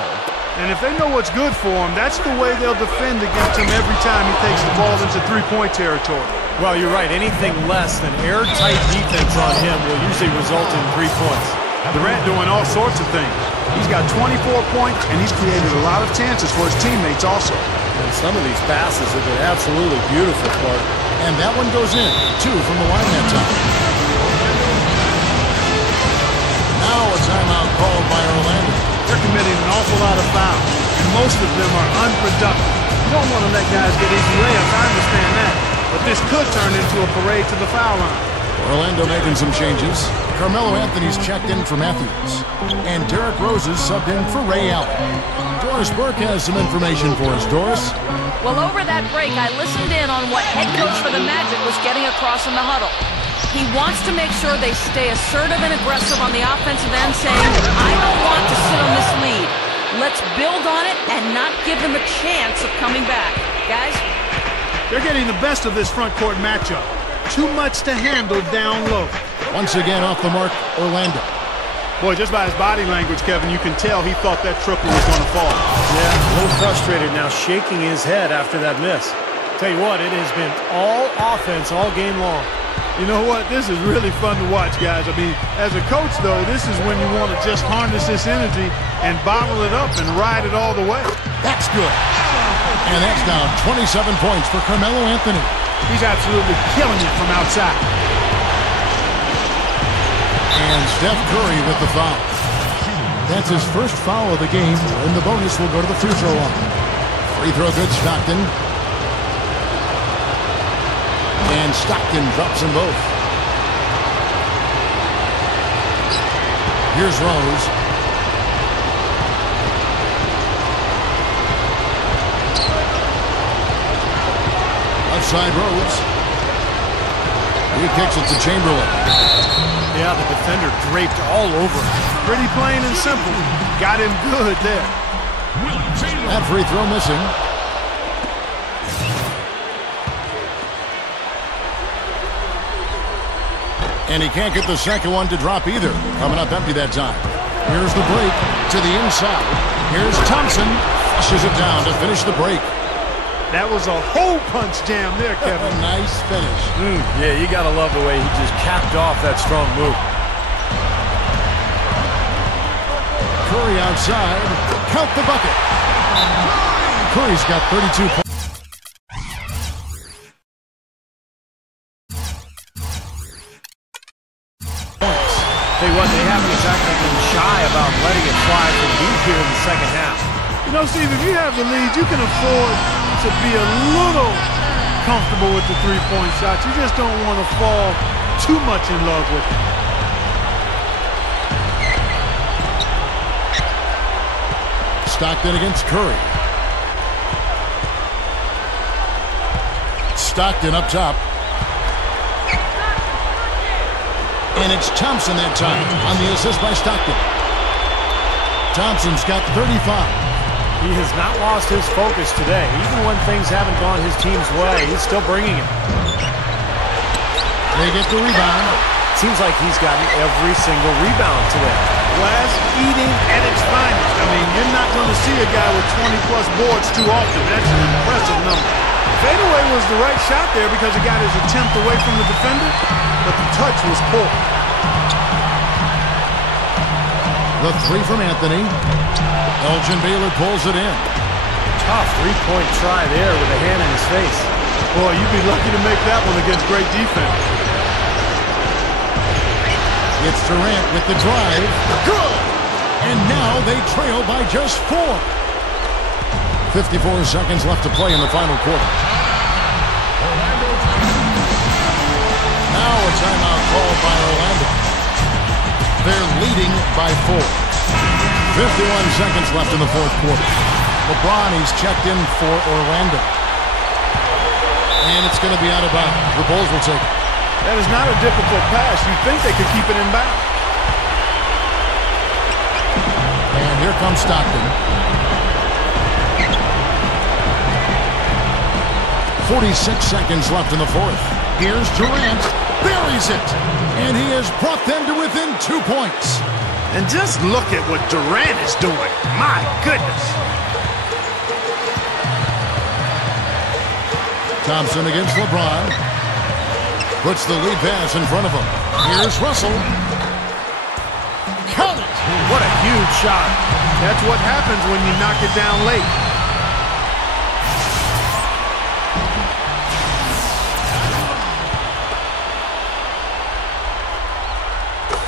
And if they know what's good for him, that's the way they'll defend against him every time he takes the ball into three-point territory. Well, you're right. Anything less than airtight defense on him will usually result in 3 points. Durant doing all sorts of things. He's got 24 points, and he's created a lot of chances for his teammates also. And some of these passes have been absolutely beautiful, Clark. And that one goes in. 2 from the line that time. Now a timeout called by Orlando. They're committing an awful lot of fouls, and most of them are unproductive. You don't want to let guys get easy layups, I understand that. But this could turn into a parade to the foul line. Orlando making some changes. Carmelo Anthony's checked in for Matthews. And Derrick Rose is subbed in for Ray Allen. Doris Burke has some information for us. Doris? Well, over that break, I listened in on what head coach for the Magic was getting across in the huddle. He wants to make sure they stay assertive and aggressive on the offensive end, saying, I don't want to sit on this lead. Let's build on it and not give them a chance of coming back. Guys? They're getting the best of this front court matchup. Too much to handle down low. Once again off the mark, Orlando. Boy, just by his body language, Kevin, you can tell he thought that triple was going to fall. Yeah, a little frustrated now, shaking his head after that miss. Tell you what, it has been all offense all game long. You know what? This is really fun to watch, guys. I mean, as a coach, though, this is when you want to just harness this energy and bottle it up and ride it all the way. That's good. And that's now 27 points for Carmelo Anthony. He's absolutely killing it from outside. And Steph Curry with the foul. That's his first foul of the game, and the bonus will go to the free throw line. Free throw good, Stockton. And Stockton drops them both. Here's Rose. Outside Rose. He kicks it to Chamberlain. Yeah, the defender draped all over him. Pretty plain and simple. Got him good there. That free throw missing. And he can't get the second one to drop either. Coming up empty that time. Here's the break to the inside. Here's Thompson. Flushes it down to finish the break. That was a hole punch jam there, Kevin. A nice finish. Yeah, you got to love the way he just capped off that strong move. Curry outside. Count the bucket. Curry's got 32 points. Tell you what, they haven't exactly been shy about letting it fly from deep here in the second half. You know, Steve, if you have the lead, you can afford to be a little comfortable with the three-point shots. You just don't want to fall too much in love with it. Stockton against Curry. Stockton up top. And it's Thompson that time on the assist by Stockton. Thompson's got 35. He has not lost his focus today. Even when things haven't gone his team's way, he's still bringing it. They get the rebound. Seems like he's gotten every single rebound today. Glass eating at its finest. I mean, you're not going to see a guy with 20-plus boards too often. That's an impressive number. Fadeaway was the right shot there because he got his attempt away from the defender, but the touch was poor. The three from Anthony. Elgin Baylor pulls it in. Tough three-point try there with a hand in his face. Boy, you'd be lucky to make that one against great defense. It's Durant with the drive. Good! And now they trail by just 4. 54 seconds left to play in the final quarter. Now a timeout called by Orlando. They're leading by 4. 51 seconds left in the fourth quarter. LeBron, he's checked in for Orlando. And it's going to be out of bounds. The Bulls will take it. That is not a difficult pass. You'd think they could keep it in bounds. And here comes Stockton. 46 seconds left in the fourth. Here's Durant. Buries it. And he has brought them to within 2 points. And just look at what Durant is doing. My goodness. Thompson against LeBron. Puts the lead pass in front of him. Here's Russell. Count it. What a huge shot. That's what happens when you knock it down late.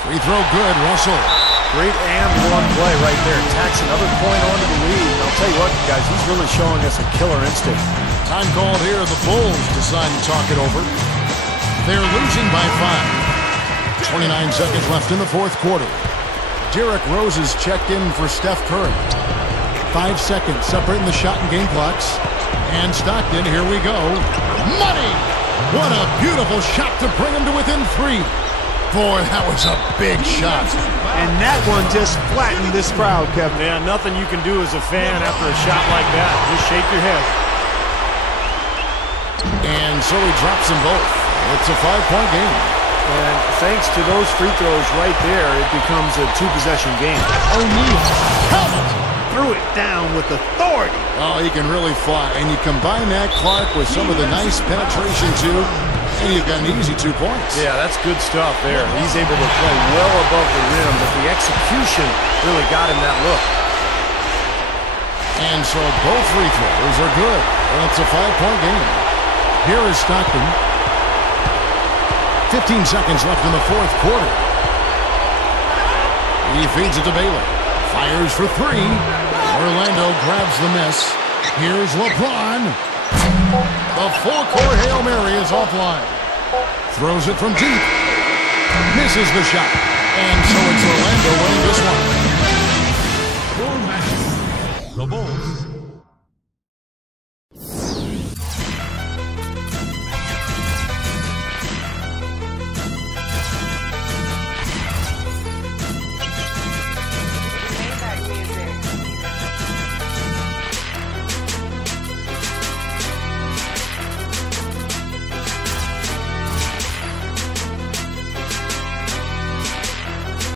Free throw good, Russell. Great and one play right there. Tacks another point onto the lead. And I'll tell you what, guys, he's really showing us a killer instinct. Time called here. The Bulls decide to talk it over. They're losing by 5. 29 seconds left in the fourth quarter. Derrick Rose is checked in for Steph Curry. 5 seconds separating the shot and game clocks. And Stockton, here we go. Money! What a beautiful shot to bring him to within 3. Boy, that was a big shot. And that one just flattened this crowd, Kevin. Yeah, nothing you can do as a fan after a shot like that. Just shake your head. And so he drops them both. It's a 5-point game. And thanks to those free throws right there, it becomes a 2-possession game. O'Neal. Count it. Threw it down with authority. Oh, he can really fly. And you combine that, Clark, with some of the nice penetration, too, and you've got an easy 2 points. Yeah, that's good stuff there. He's able to play well above the rim, but the execution really got him that look. And so both free throws are good. And it's a 5-point game. Here is Stockton. 15 seconds left in the fourth quarter. He feeds it to Baylor. Fires for 3. Orlando grabs the miss. Here's LeBron. The full-court Hail Mary is offline. Throws it from deep. Misses the shot. And so it's Orlando winning this one. The Bulls